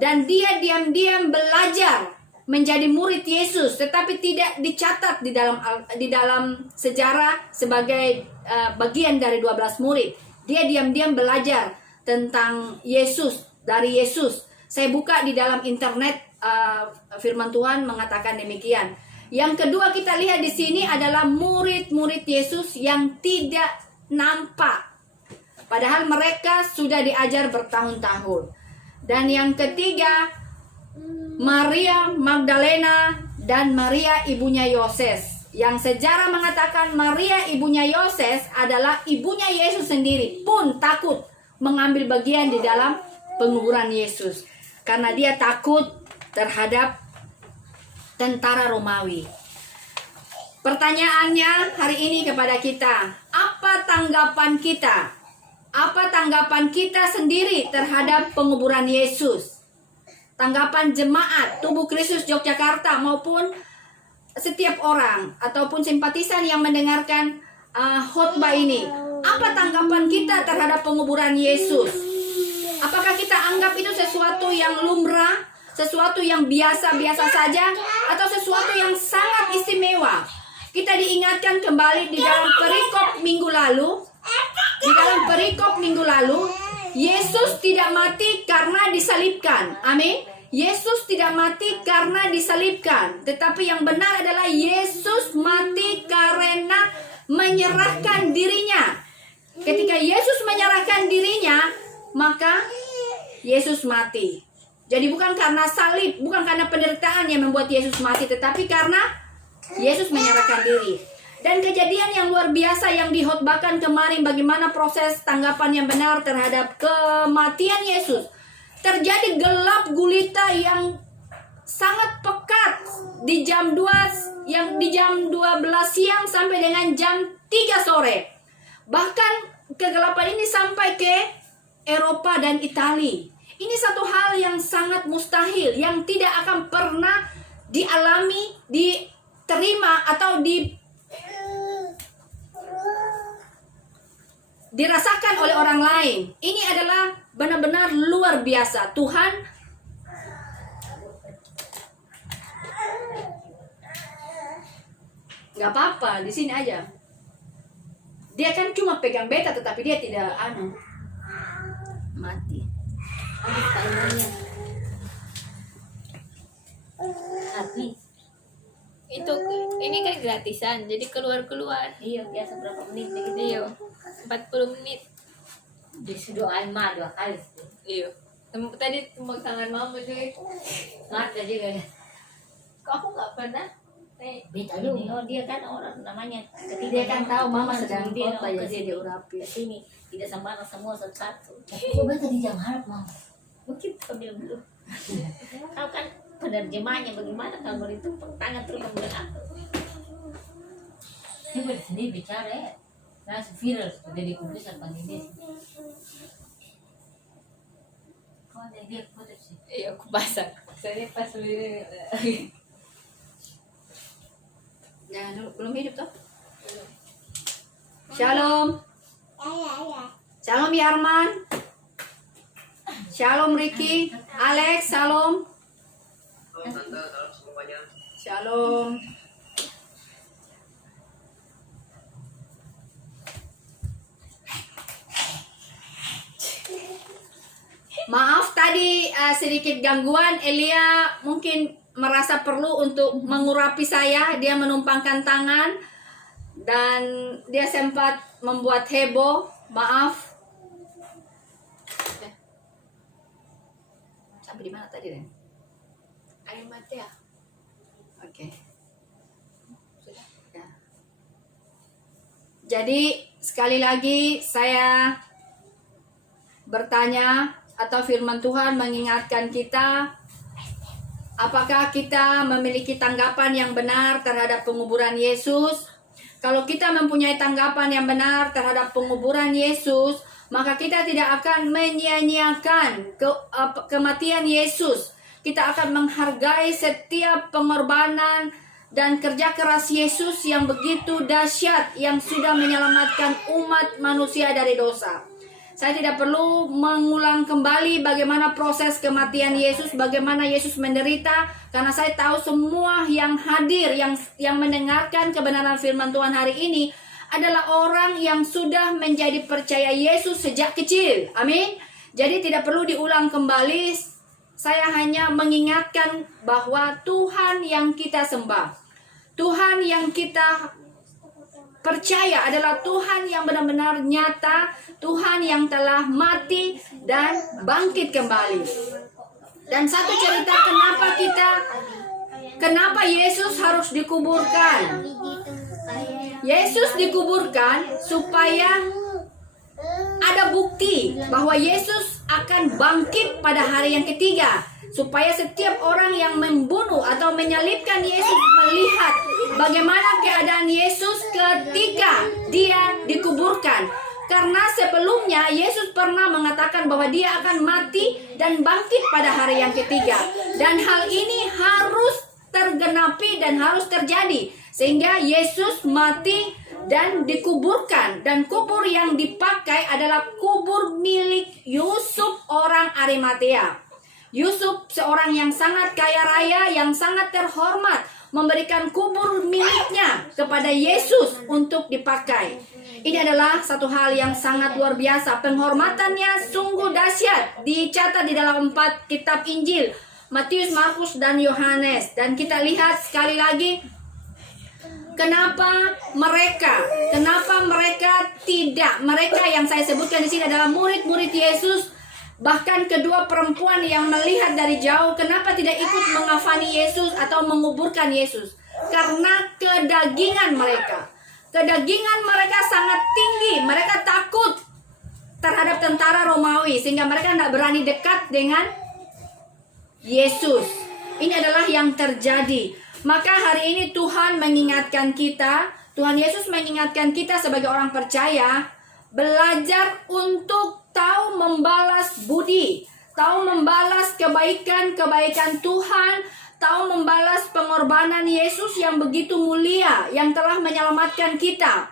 Dan dia diam-diam belajar menjadi murid Yesus, tetapi tidak dicatat di dalam sejarah sebagai bagian dari 12 murid. Dia diam-diam belajar tentang Yesus, dari Yesus. Saya buka di dalam internet, firman Tuhan mengatakan demikian. Yang kedua kita lihat di sini adalah murid-murid Yesus yang tidak nampak, padahal mereka sudah diajar bertahun-tahun. Dan yang ketiga, Maria Magdalena dan Maria ibunya Yoses, yang sejarah mengatakan Maria ibunya Yoses adalah ibunya Yesus sendiri pun takut mengambil bagian di dalam penguburan Yesus karena dia takut terhadap tentara Romawi. Pertanyaannya hari ini kepada kita, apa tanggapan kita? Apa tanggapan kita sendiri terhadap penguburan Yesus? Tanggapan jemaat Tubuh Kristus Yogyakarta maupun setiap orang ataupun simpatisan yang mendengarkan khotbah ini. Apa tanggapan kita terhadap penguburan Yesus? Apakah kita anggap itu sesuatu yang lumrah, sesuatu yang biasa-biasa saja, atau sesuatu yang sangat istimewa? Kita diingatkan kembali di dalam perikop minggu lalu. Di dalam perikop minggu lalu, Yesus tidak mati karena disalibkan. Amin. Yesus tidak mati karena disalibkan, tetapi yang benar adalah Yesus mati karena menyerahkan dirinya. Ketika Yesus menyerahkan dirinya, maka Yesus mati. Jadi bukan karena salib, bukan karena penderitaan yang membuat Yesus mati, tetapi karena Yesus menyerahkan diri. Dan kejadian yang luar biasa yang dihotbahkan kemarin, bagaimana proses tanggapan yang benar terhadap kematian Yesus. Terjadi gelap gulita yang sangat pekat di jam 12 siang sampai dengan jam 3 sore. Bahkan kegelapan ini sampai ke Eropa dan Italia. Ini satu hal yang sangat mustahil, yang tidak akan pernah dialami, diterima, atau dirasakan oleh orang lain. Ini adalah benar-benar luar biasa. Tuhan nggak apa-apa, di sini aja. Dia kan cuma pegang beta, tetapi dia tidak mati. Tapi itu ini kan gratisan, jadi keluar Iya, biasa berapa menit gitu. iya 40 menit. Doain mah 2 kali. Iya, tadi tembak tangan mama juga. Mata juga. Kok aku nggak pernah Beta ini, oh dia kan orang namanya. Dia kan tahu mama sedang dia khotbah, jadi dia urapi. Kesini tidak sembarang semua satu-satu. Kok beta di jam harap mau? Mungkin kau bilang dulu. Kau kan penerjemahnya bagaimana kalau ditumpang tangan terus kamu bilang apa? Dia beta sendiri bicara ya. Langsung viral sudah dikumpulkan panggil dia. Kau ada dia foto sih. iya aku pasang. Saya pas sendiri. Jangan dulu, belum hidup toh? Shalom. Shalom Yarman. Shalom Ricky. Alex, shalom. Shalom. Maaf tadi sedikit gangguan. Elia mungkin merasa perlu untuk mengurapi saya. Dia menumpangkan tangan dan dia sempat membuat heboh. Maaf. Sampai di mana tadi, Ren? Air mata ya. Oke. Sudah. Ya. Jadi sekali lagi saya bertanya, atau firman Tuhan mengingatkan kita, apakah kita memiliki tanggapan yang benar terhadap penguburan Yesus? Kalau kita mempunyai tanggapan yang benar terhadap penguburan Yesus, maka kita tidak akan menyia-nyiakan kematian Yesus. Kita akan menghargai setiap pengorbanan dan kerja keras Yesus yang begitu dahsyat, yang sudah menyelamatkan umat manusia dari dosa. Saya tidak perlu mengulang kembali bagaimana proses kematian Yesus, bagaimana Yesus menderita, karena saya tahu semua yang hadir, yang mendengarkan kebenaran firman Tuhan hari ini adalah orang yang sudah menjadi percaya Yesus sejak kecil. Amin. Jadi tidak perlu diulang kembali. Saya hanya mengingatkan bahwa Tuhan yang kita sembah, Tuhan yang kita percaya adalah Tuhan yang benar-benar nyata, Tuhan yang telah mati dan bangkit kembali. Dan satu cerita kenapa Yesus harus dikuburkan. Yesus dikuburkan supaya ada bukti bahwa Yesus akan bangkit pada hari yang ketiga, supaya setiap orang yang membunuh atau menyalibkan Yesus melihat bagaimana keadaan Yesus ketika dia dikuburkan. Karena sebelumnya Yesus pernah mengatakan bahwa dia akan mati dan bangkit pada hari yang ketiga. Dan hal ini harus tergenapi dan harus terjadi, sehingga Yesus mati dan dikuburkan. Dan kubur yang dipakai adalah kubur milik Yusuf orang Arimatea. Yusuf seorang yang sangat kaya raya, yang sangat terhormat, memberikan kubur miliknya kepada Yesus untuk dipakai. Ini adalah satu hal yang sangat luar biasa. Penghormatannya sungguh dahsyat, dicatat di dalam 4 kitab Injil, Matius, Markus, dan Yohanes. Dan kita lihat sekali lagi Kenapa mereka tidak? Mereka yang saya sebutkan di sini adalah murid-murid Yesus. Bahkan kedua perempuan yang melihat dari jauh, kenapa tidak ikut mengafani Yesus atau menguburkan Yesus? Karena kedagingan mereka. Kedagingan mereka sangat tinggi. Mereka takut terhadap tentara Romawi, sehingga mereka tidak berani dekat dengan Yesus. Ini adalah yang terjadi. Maka hari ini Tuhan mengingatkan kita, Tuhan Yesus mengingatkan kita sebagai orang percaya, belajar untuk tahu membalas budi, tahu membalas kebaikan-kebaikan Tuhan, tahu membalas pengorbanan Yesus yang begitu mulia, yang telah menyelamatkan kita.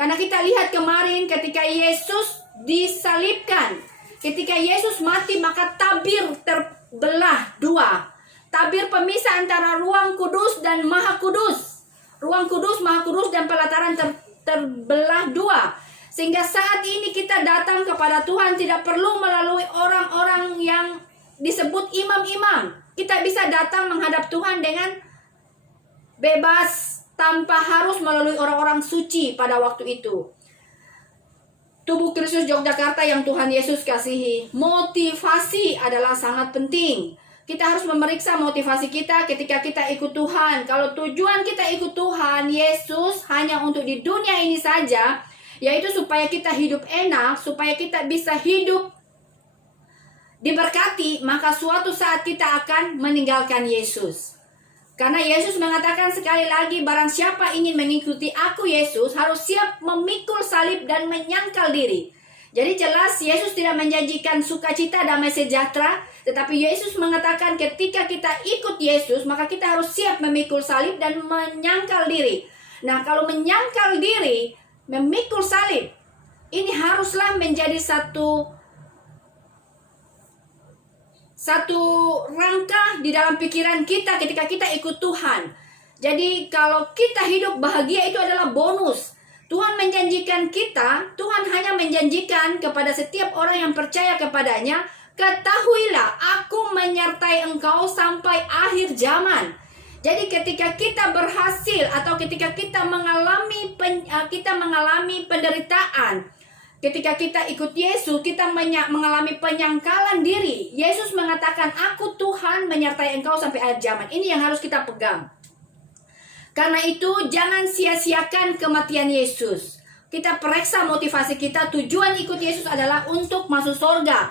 Karena kita lihat kemarin ketika Yesus disalibkan, ketika Yesus mati, maka tabir terbelah dua. Tabir pemisah antara ruang kudus dan maha kudus. Ruang kudus, maha kudus dan pelataran terbelah dua. Sehingga saat ini kita datang kepada Tuhan tidak perlu melalui orang-orang yang disebut imam-imam. Kita bisa datang menghadap Tuhan dengan bebas tanpa harus melalui orang-orang suci pada waktu itu. Tubuh Kristus Yogyakarta yang Tuhan Yesus kasihi, motivasi adalah sangat penting. Kita harus memeriksa motivasi kita ketika kita ikut Tuhan. Kalau tujuan kita ikut Tuhan Yesus hanya untuk di dunia ini saja, yaitu supaya kita hidup enak, supaya kita bisa hidup diberkati, maka suatu saat kita akan meninggalkan Yesus. Karena Yesus mengatakan sekali lagi, barang siapa ingin mengikuti aku Yesus, harus siap memikul salib dan menyangkal diri. Jadi jelas Yesus tidak menjanjikan sukacita, damai sejahtera, tetapi Yesus mengatakan ketika kita ikut Yesus, maka kita harus siap memikul salib dan menyangkal diri. Nah, kalau menyangkal diri, memikul salib, ini haruslah menjadi satu rangka di dalam pikiran kita ketika kita ikut Tuhan. Jadi kalau kita hidup bahagia itu adalah bonus. Tuhan menjanjikan kita, Tuhan hanya menjanjikan kepada setiap orang yang percaya kepadanya, ketahuilah aku menyertai engkau sampai akhir zaman. Jadi ketika kita berhasil atau ketika kita mengalami penderitaan, ketika kita ikut Yesus, kita mengalami penyangkalan diri. Yesus mengatakan, aku Tuhan menyertai engkau sampai akhir zaman. Ini yang harus kita pegang. Karena itu jangan sia-siakan kematian Yesus. Kita periksa motivasi kita, tujuan ikut Yesus adalah untuk masuk surga.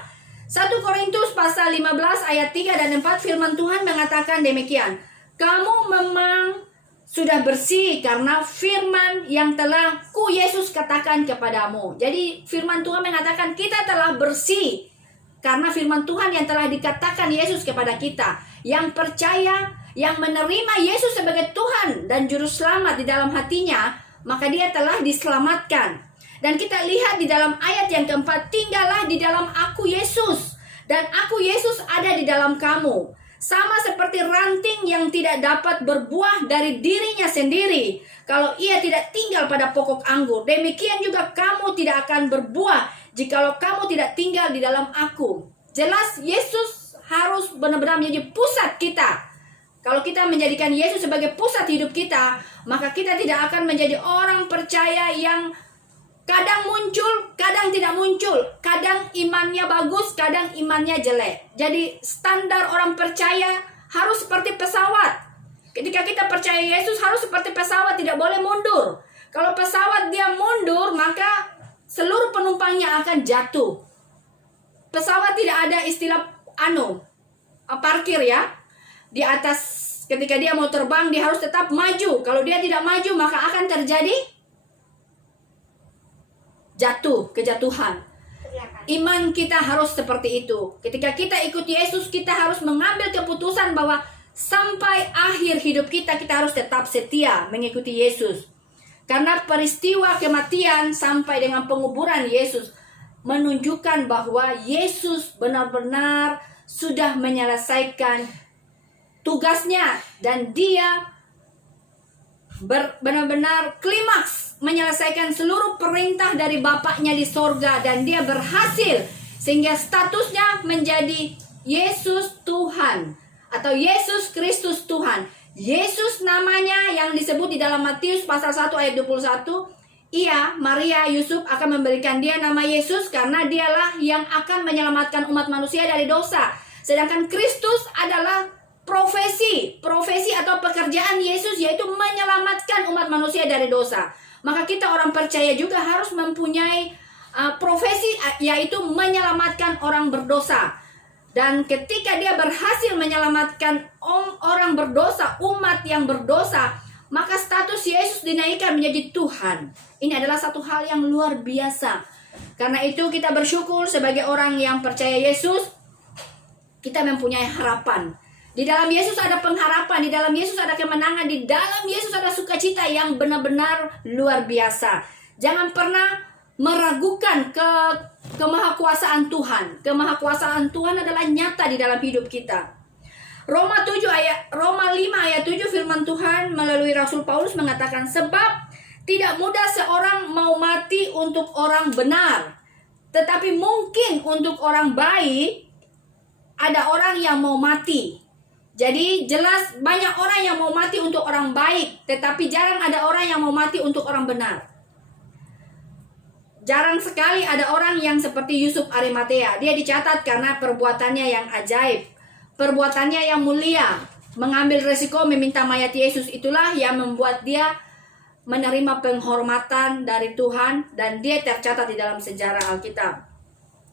1 Korintus pasal 15 ayat 3 dan 4 firman Tuhan mengatakan demikian. Kamu memang sudah bersih karena firman yang telah Yesus katakan kepadamu. Jadi firman Tuhan mengatakan kita telah bersih karena firman Tuhan yang telah dikatakan Yesus kepada kita. Yang percaya, yang menerima Yesus sebagai Tuhan dan Juru Selamat di dalam hatinya, maka dia telah diselamatkan. Dan kita lihat di dalam ayat yang keempat, tinggallah di dalam aku Yesus, dan aku Yesus ada di dalam kamu. Sama seperti ranting yang tidak dapat berbuah dari dirinya sendiri kalau ia tidak tinggal pada pokok anggur, demikian juga kamu tidak akan berbuah jikalau kamu tidak tinggal di dalam aku. Jelas Yesus harus benar-benar menjadi pusat kita. Kalau kita menjadikan Yesus sebagai pusat hidup kita, maka kita tidak akan menjadi orang percaya yang kadang muncul, kadang tidak muncul. Kadang imannya bagus, kadang imannya jelek. Jadi standar orang percaya harus seperti pesawat. Ketika kita percaya Yesus harus seperti pesawat, tidak boleh mundur. Kalau pesawat dia mundur, maka seluruh penumpangnya akan jatuh. Pesawat tidak ada istilah parkir ya. Di atas ketika dia mau terbang, dia harus tetap maju. Kalau dia tidak maju, maka akan terjadi kejatuhan. Iman kita harus seperti itu. Ketika kita ikut Yesus, kita harus mengambil keputusan bahwa sampai akhir hidup kita harus tetap setia mengikuti Yesus. Karena peristiwa kematian sampai dengan penguburan Yesus menunjukkan bahwa Yesus benar-benar sudah menyelesaikan tugasnya dan dia benar-benar klimaks menyelesaikan seluruh perintah dari Bapaknya di sorga, dan dia berhasil sehingga statusnya menjadi Yesus Tuhan atau Yesus Kristus Tuhan. Yesus namanya yang disebut di dalam Matius pasal 1 ayat 21. Ia, Maria, Yusuf akan memberikan dia nama Yesus karena dialah yang akan menyelamatkan umat manusia dari dosa. Sedangkan Kristus adalah profesi atau pekerjaan Yesus, yaitu menyelamatkan umat manusia dari dosa. Maka kita orang percaya juga harus mempunyai profesi, yaitu menyelamatkan orang berdosa. Dan ketika dia berhasil menyelamatkan orang berdosa, umat yang berdosa, maka status Yesus dinaikkan menjadi Tuhan. Ini adalah satu hal yang luar biasa. Karena itu kita bersyukur sebagai orang yang percaya Yesus, kita mempunyai harapan. Di dalam Yesus ada pengharapan, di dalam Yesus ada kemenangan, di dalam Yesus ada sukacita yang benar-benar luar biasa. Jangan pernah meragukan kemahakuasaan Tuhan. Kemahakuasaan Tuhan adalah nyata di dalam hidup kita. Roma 5 ayat 7 firman Tuhan melalui Rasul Paulus mengatakan, sebab tidak mudah seorang mau mati untuk orang benar, tetapi mungkin untuk orang baik ada orang yang mau mati. Jadi jelas banyak orang yang mau mati untuk orang baik, tetapi jarang ada orang yang mau mati untuk orang benar. Jarang sekali ada orang yang seperti Yusuf Arimatea. Dia dicatat karena perbuatannya yang ajaib, perbuatannya yang mulia, mengambil resiko meminta mayat Yesus. Itulah yang membuat dia menerima penghormatan dari Tuhan, dan dia tercatat di dalam sejarah Alkitab.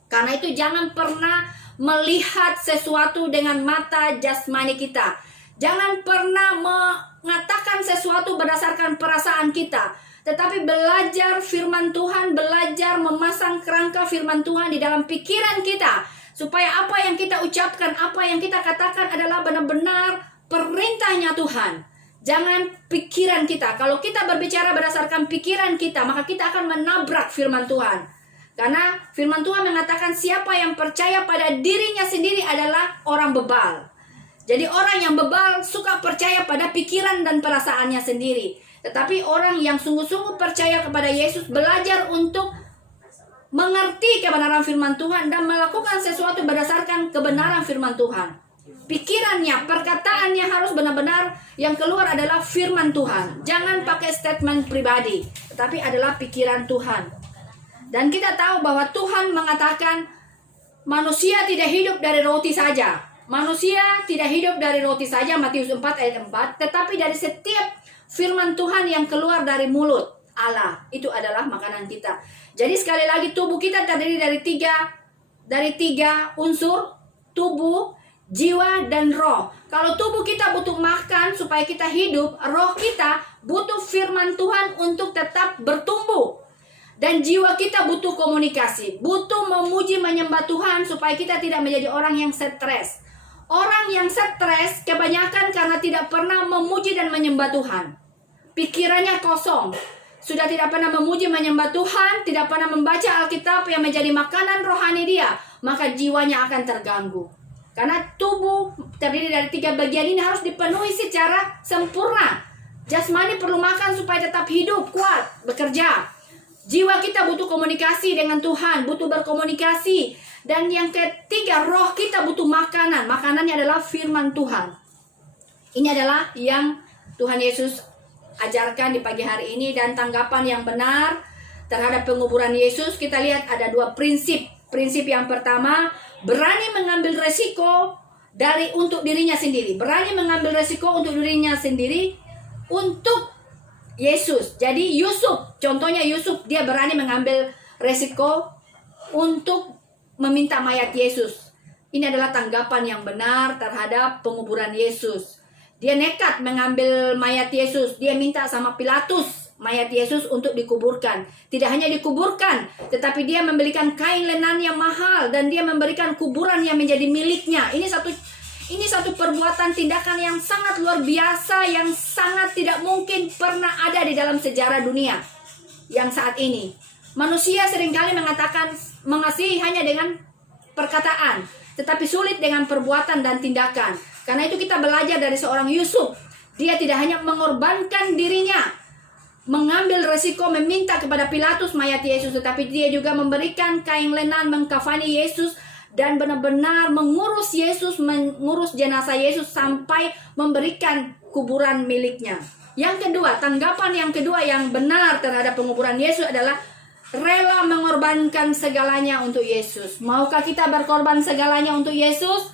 Karena itu jangan pernah melihat sesuatu dengan mata jasmani kita. Jangan pernah mengatakan sesuatu berdasarkan perasaan kita, tetapi belajar firman Tuhan, belajar memasang kerangka firman Tuhan di dalam pikiran kita, supaya apa yang kita ucapkan, apa yang kita katakan adalah benar-benar perintahnya Tuhan. Jangan pikiran kita. Kalau kita berbicara berdasarkan pikiran kita, maka kita akan menabrak firman Tuhan. Karena firman Tuhan mengatakan siapa yang percaya pada dirinya sendiri adalah orang bebal. Jadi orang yang bebal suka percaya pada pikiran dan perasaannya sendiri. Tetapi orang yang sungguh-sungguh percaya kepada Yesus, belajar untuk mengerti kebenaran firman Tuhan dan melakukan sesuatu berdasarkan kebenaran firman Tuhan. Pikirannya, perkataannya harus benar-benar yang keluar adalah firman Tuhan. Jangan pakai statement pribadi, tetapi adalah pikiran Tuhan. Dan kita tahu bahwa Tuhan mengatakan manusia tidak hidup dari roti saja. Manusia tidak hidup dari roti saja, Matius 4 ayat 4, tetapi dari setiap firman Tuhan yang keluar dari mulut Allah. Itu adalah makanan kita. Jadi sekali lagi, tubuh kita terdiri dari tiga unsur: tubuh, jiwa, dan roh. Kalau tubuh kita butuh makan supaya kita hidup, roh kita butuh firman Tuhan untuk tetap bertumbuh. Dan jiwa kita butuh komunikasi, butuh memuji menyembah Tuhan supaya kita tidak menjadi orang yang stres. Orang yang stres kebanyakan karena tidak pernah memuji dan menyembah Tuhan. Pikirannya kosong, sudah tidak pernah memuji menyembah Tuhan, tidak pernah membaca Alkitab yang menjadi makanan rohani dia, maka jiwanya akan terganggu. Karena tubuh terdiri dari 3 bagian ini harus dipenuhi secara sempurna. Jasmani perlu makan supaya tetap hidup, kuat, bekerja. Jiwa kita butuh komunikasi dengan Tuhan, butuh berkomunikasi. Dan yang ketiga, roh kita butuh makanan. Makanannya adalah firman Tuhan. Ini adalah yang Tuhan Yesus ajarkan di pagi hari ini. Dan tanggapan yang benar terhadap penguburan Yesus, kita lihat ada 2 prinsip. Prinsip yang pertama, berani mengambil resiko untuk dirinya sendiri. Berani mengambil resiko untuk dirinya sendiri untuk Yesus. Jadi Yusuf, contohnya Yusuf, dia berani mengambil resiko untuk meminta mayat Yesus. Ini adalah tanggapan yang benar terhadap penguburan Yesus. Dia nekat mengambil mayat Yesus. Dia minta sama Pilatus mayat Yesus untuk dikuburkan. Tidak hanya dikuburkan, tetapi dia membelikan kain lenan yang mahal dan dia memberikan kuburan yang menjadi miliknya. Ini satu perbuatan tindakan yang sangat luar biasa, yang sangat tidak mungkin pernah ada di dalam sejarah dunia yang saat ini. Manusia seringkali mengatakan mengasihi hanya dengan perkataan, tetapi sulit dengan perbuatan dan tindakan. Karena itu kita belajar dari seorang Yusuf. Dia tidak hanya mengorbankan dirinya, mengambil resiko meminta kepada Pilatus mayat Yesus, tetapi dia juga memberikan kain lenan mengkafani Yesus dan benar-benar mengurus Yesus, mengurus jenazah Yesus sampai memberikan kuburan miliknya. Yang kedua, tanggapan yang kedua yang benar terhadap penguburan Yesus adalah rela mengorbankan segalanya untuk Yesus. Maukah kita berkorban segalanya untuk Yesus?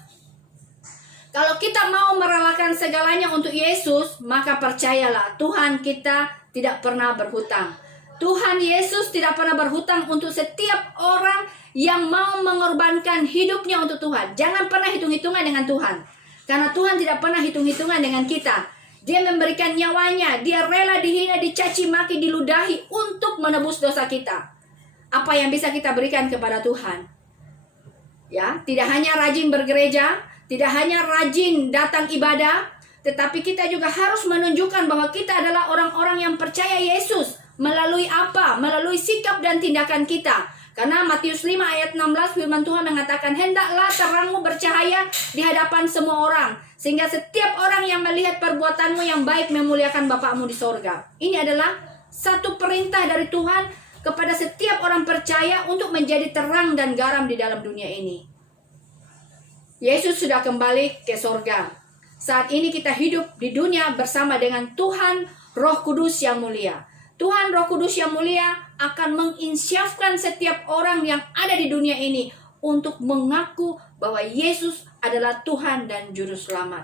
Kalau kita mau merelakan segalanya untuk Yesus, maka percayalah, Tuhan kita tidak pernah berhutang. Tuhan Yesus tidak pernah berhutang untuk setiap orang yang mau mengorbankan hidupnya untuk Tuhan. Jangan pernah hitung-hitungan dengan Tuhan. Karena Tuhan tidak pernah hitung-hitungan dengan kita. Dia memberikan nyawanya, dia rela dihina, dicaci maki, diludahi untuk menebus dosa kita. Apa yang bisa kita berikan kepada Tuhan? Ya, tidak hanya rajin bergereja, tidak hanya rajin datang ibadah, tetapi kita juga harus menunjukkan bahwa kita adalah orang-orang yang percaya Yesus. Melalui apa? Melalui sikap dan tindakan kita. Karena Matius 5 ayat 16 firman Tuhan mengatakan, hendaklah terangmu bercahaya di hadapan semua orang, sehingga setiap orang yang melihat perbuatanmu yang baik memuliakan Bapakmu di sorga. Ini adalah satu perintah dari Tuhan kepada setiap orang percaya untuk menjadi terang dan garam di dalam dunia ini. Yesus sudah kembali ke sorga. Saat ini kita hidup di dunia bersama dengan Tuhan Roh Kudus yang mulia. Tuhan Roh Kudus yang mulia akan menginsyafkan setiap orang yang ada di dunia ini untuk mengaku bahwa Yesus adalah Tuhan dan Juru Selamat.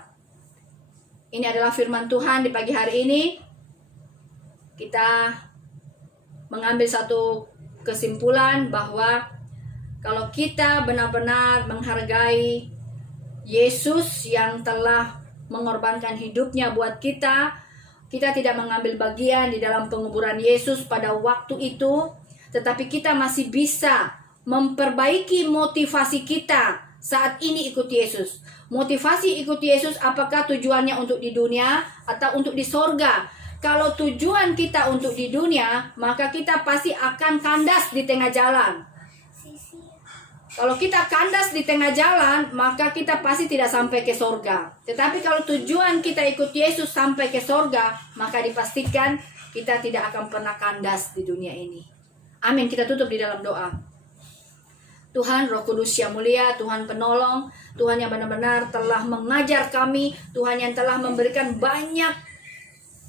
Ini adalah firman Tuhan di pagi hari ini. Kita mengambil satu kesimpulan bahwa kalau kita benar-benar menghargai Yesus yang telah mengorbankan hidupnya buat kita, kita tidak mengambil bagian di dalam penguburan Yesus pada waktu itu, tetapi kita masih bisa memperbaiki motivasi kita saat ini ikut Yesus. Motivasi ikut Yesus apakah tujuannya untuk di dunia atau untuk di sorga? Kalau tujuan kita untuk di dunia, maka kita pasti akan kandas di tengah jalan. Kalau kita kandas di tengah jalan, maka kita pasti tidak sampai ke sorga. Tetapi kalau tujuan kita ikut Yesus sampai ke sorga, maka dipastikan kita tidak akan pernah kandas di dunia ini. Amin. Kita tutup di dalam doa. Tuhan Roh Kudus yang mulia, Tuhan penolong, Tuhan yang benar-benar telah mengajar kami, Tuhan yang telah memberikan banyak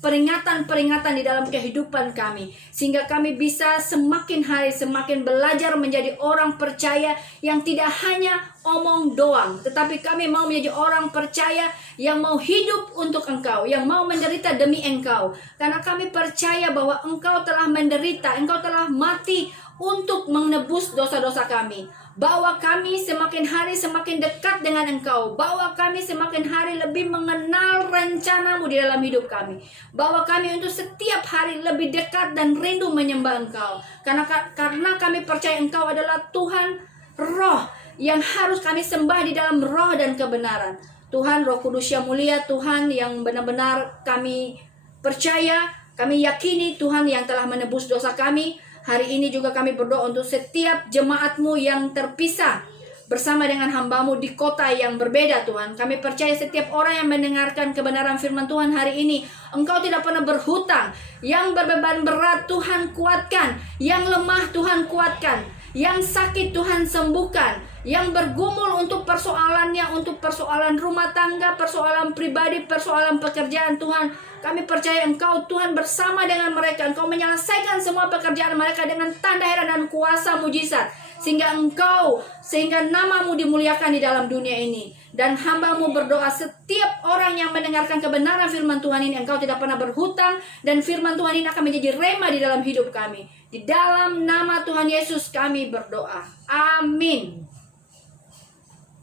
peringatan-peringatan di dalam kehidupan kami, sehingga kami bisa semakin hari semakin belajar menjadi orang percaya yang tidak hanya omong doang, tetapi kami mau menjadi orang percaya yang mau hidup untuk Engkau, yang mau menderita demi Engkau, karena kami percaya bahwa Engkau telah menderita, Engkau telah mati untuk menebus dosa-dosa kami. Bahwa kami semakin hari semakin dekat dengan Engkau, bahwa kami semakin hari lebih mengenal rencana-Mu di dalam hidup kami, bahwa kami untuk setiap hari lebih dekat dan rindu menyembah Engkau, karena kami percaya Engkau adalah Tuhan Roh yang harus kami sembah di dalam roh dan kebenaran. Tuhan Roh Kudus yang mulia, Tuhan yang benar-benar kami percaya, kami yakini Tuhan yang telah menebus dosa kami. Hari ini juga kami berdoa untuk setiap jemaat-Mu yang terpisah bersama dengan hamba-Mu di kota yang berbeda, Tuhan. Kami percaya setiap orang yang mendengarkan kebenaran firman Tuhan hari ini, Engkau tidak pernah berhutang. Yang berbeban berat Tuhan kuatkan, yang lemah Tuhan kuatkan, yang sakit Tuhan sembuhkan, yang bergumul untuk persoalannya, untuk persoalan rumah tangga, persoalan pribadi, persoalan pekerjaan, Tuhan. Kami percaya Engkau Tuhan bersama dengan mereka. Engkau menyelesaikan semua pekerjaan mereka dengan tanda heran dan kuasa mujizat. Sehingga nama-Mu dimuliakan di dalam dunia ini. Dan hamba-Mu berdoa setiap orang yang mendengarkan kebenaran firman Tuhan ini, Engkau tidak pernah berhutang, dan firman Tuhan ini akan menjadi rema di dalam hidup kami. Di dalam nama Tuhan Yesus kami berdoa. Amin.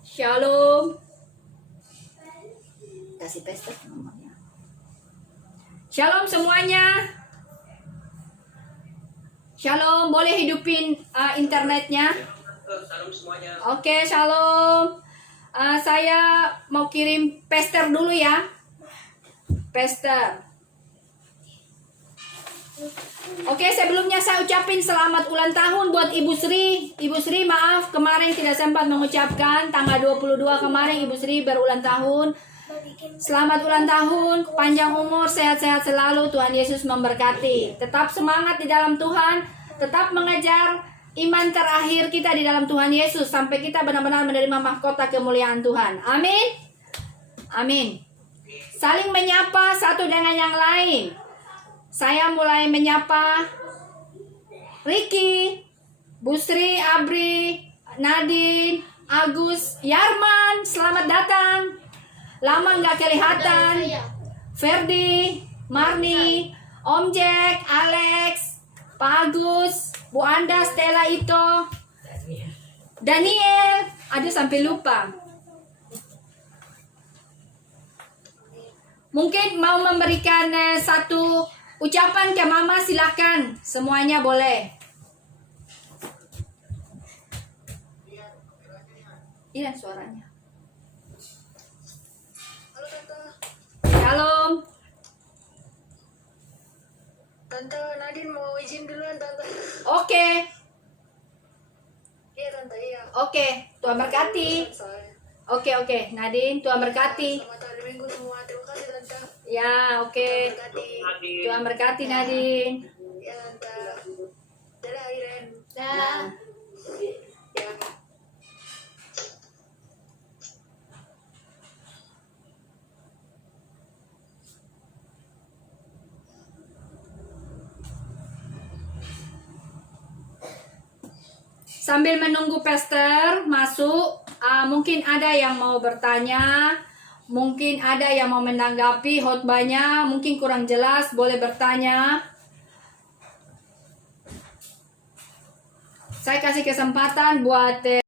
Shalom. Kasih pesta nomornya. Shalom semuanya. Shalom, boleh hidupin internetnya? Shalom semuanya. Oke, shalom. Saya mau kirim pester dulu ya. Pester. Oke, sebelumnya saya ucapin selamat ulang tahun buat Ibu Sri. Ibu Sri, maaf kemarin tidak sempat mengucapkan. Tanggal 22 kemarin Ibu Sri berulang tahun. Selamat ulang tahun, panjang umur, sehat-sehat selalu, Tuhan Yesus memberkati. Tetap semangat di dalam Tuhan, tetap mengejar iman terakhir kita di dalam Tuhan Yesus sampai kita benar-benar menerima mahkota kemuliaan Tuhan. Amin. Amin. saling menyapa satu dengan yang lain. Saya mulai menyapa Ricky, Busri, Abri, Nadine, Agus, Yarman, selamat datang. Lama nggak kelihatan. Ferdi, Marni, Om Jack, Alex, Pak Agus, Bu Anda, Stella Ito, Daniel, aduh sampai lupa. Mungkin mau memberikan satu ucapan ke Mama, silakan. Semuanya boleh. Iya suaranya. Halo Tante. Shalom. Tante Nadine mau izin duluan Tante. Oke, Iya Tante, iya. oke. Tuhan berkati. Soalnya. Oke, Nadine, Tuhan berkati. Selamat hari Minggu semua. Terima kasih Tante. Ya, oke. Berkati. Tuhan berkati Nadine. Ya Tante. Dadah Iren. Nah, Ya. sambil menunggu Pastor masuk, mungkin ada yang mau bertanya, mungkin ada yang mau menanggapi khotbahnya, mungkin kurang jelas, boleh bertanya. Saya kasih kesempatan buat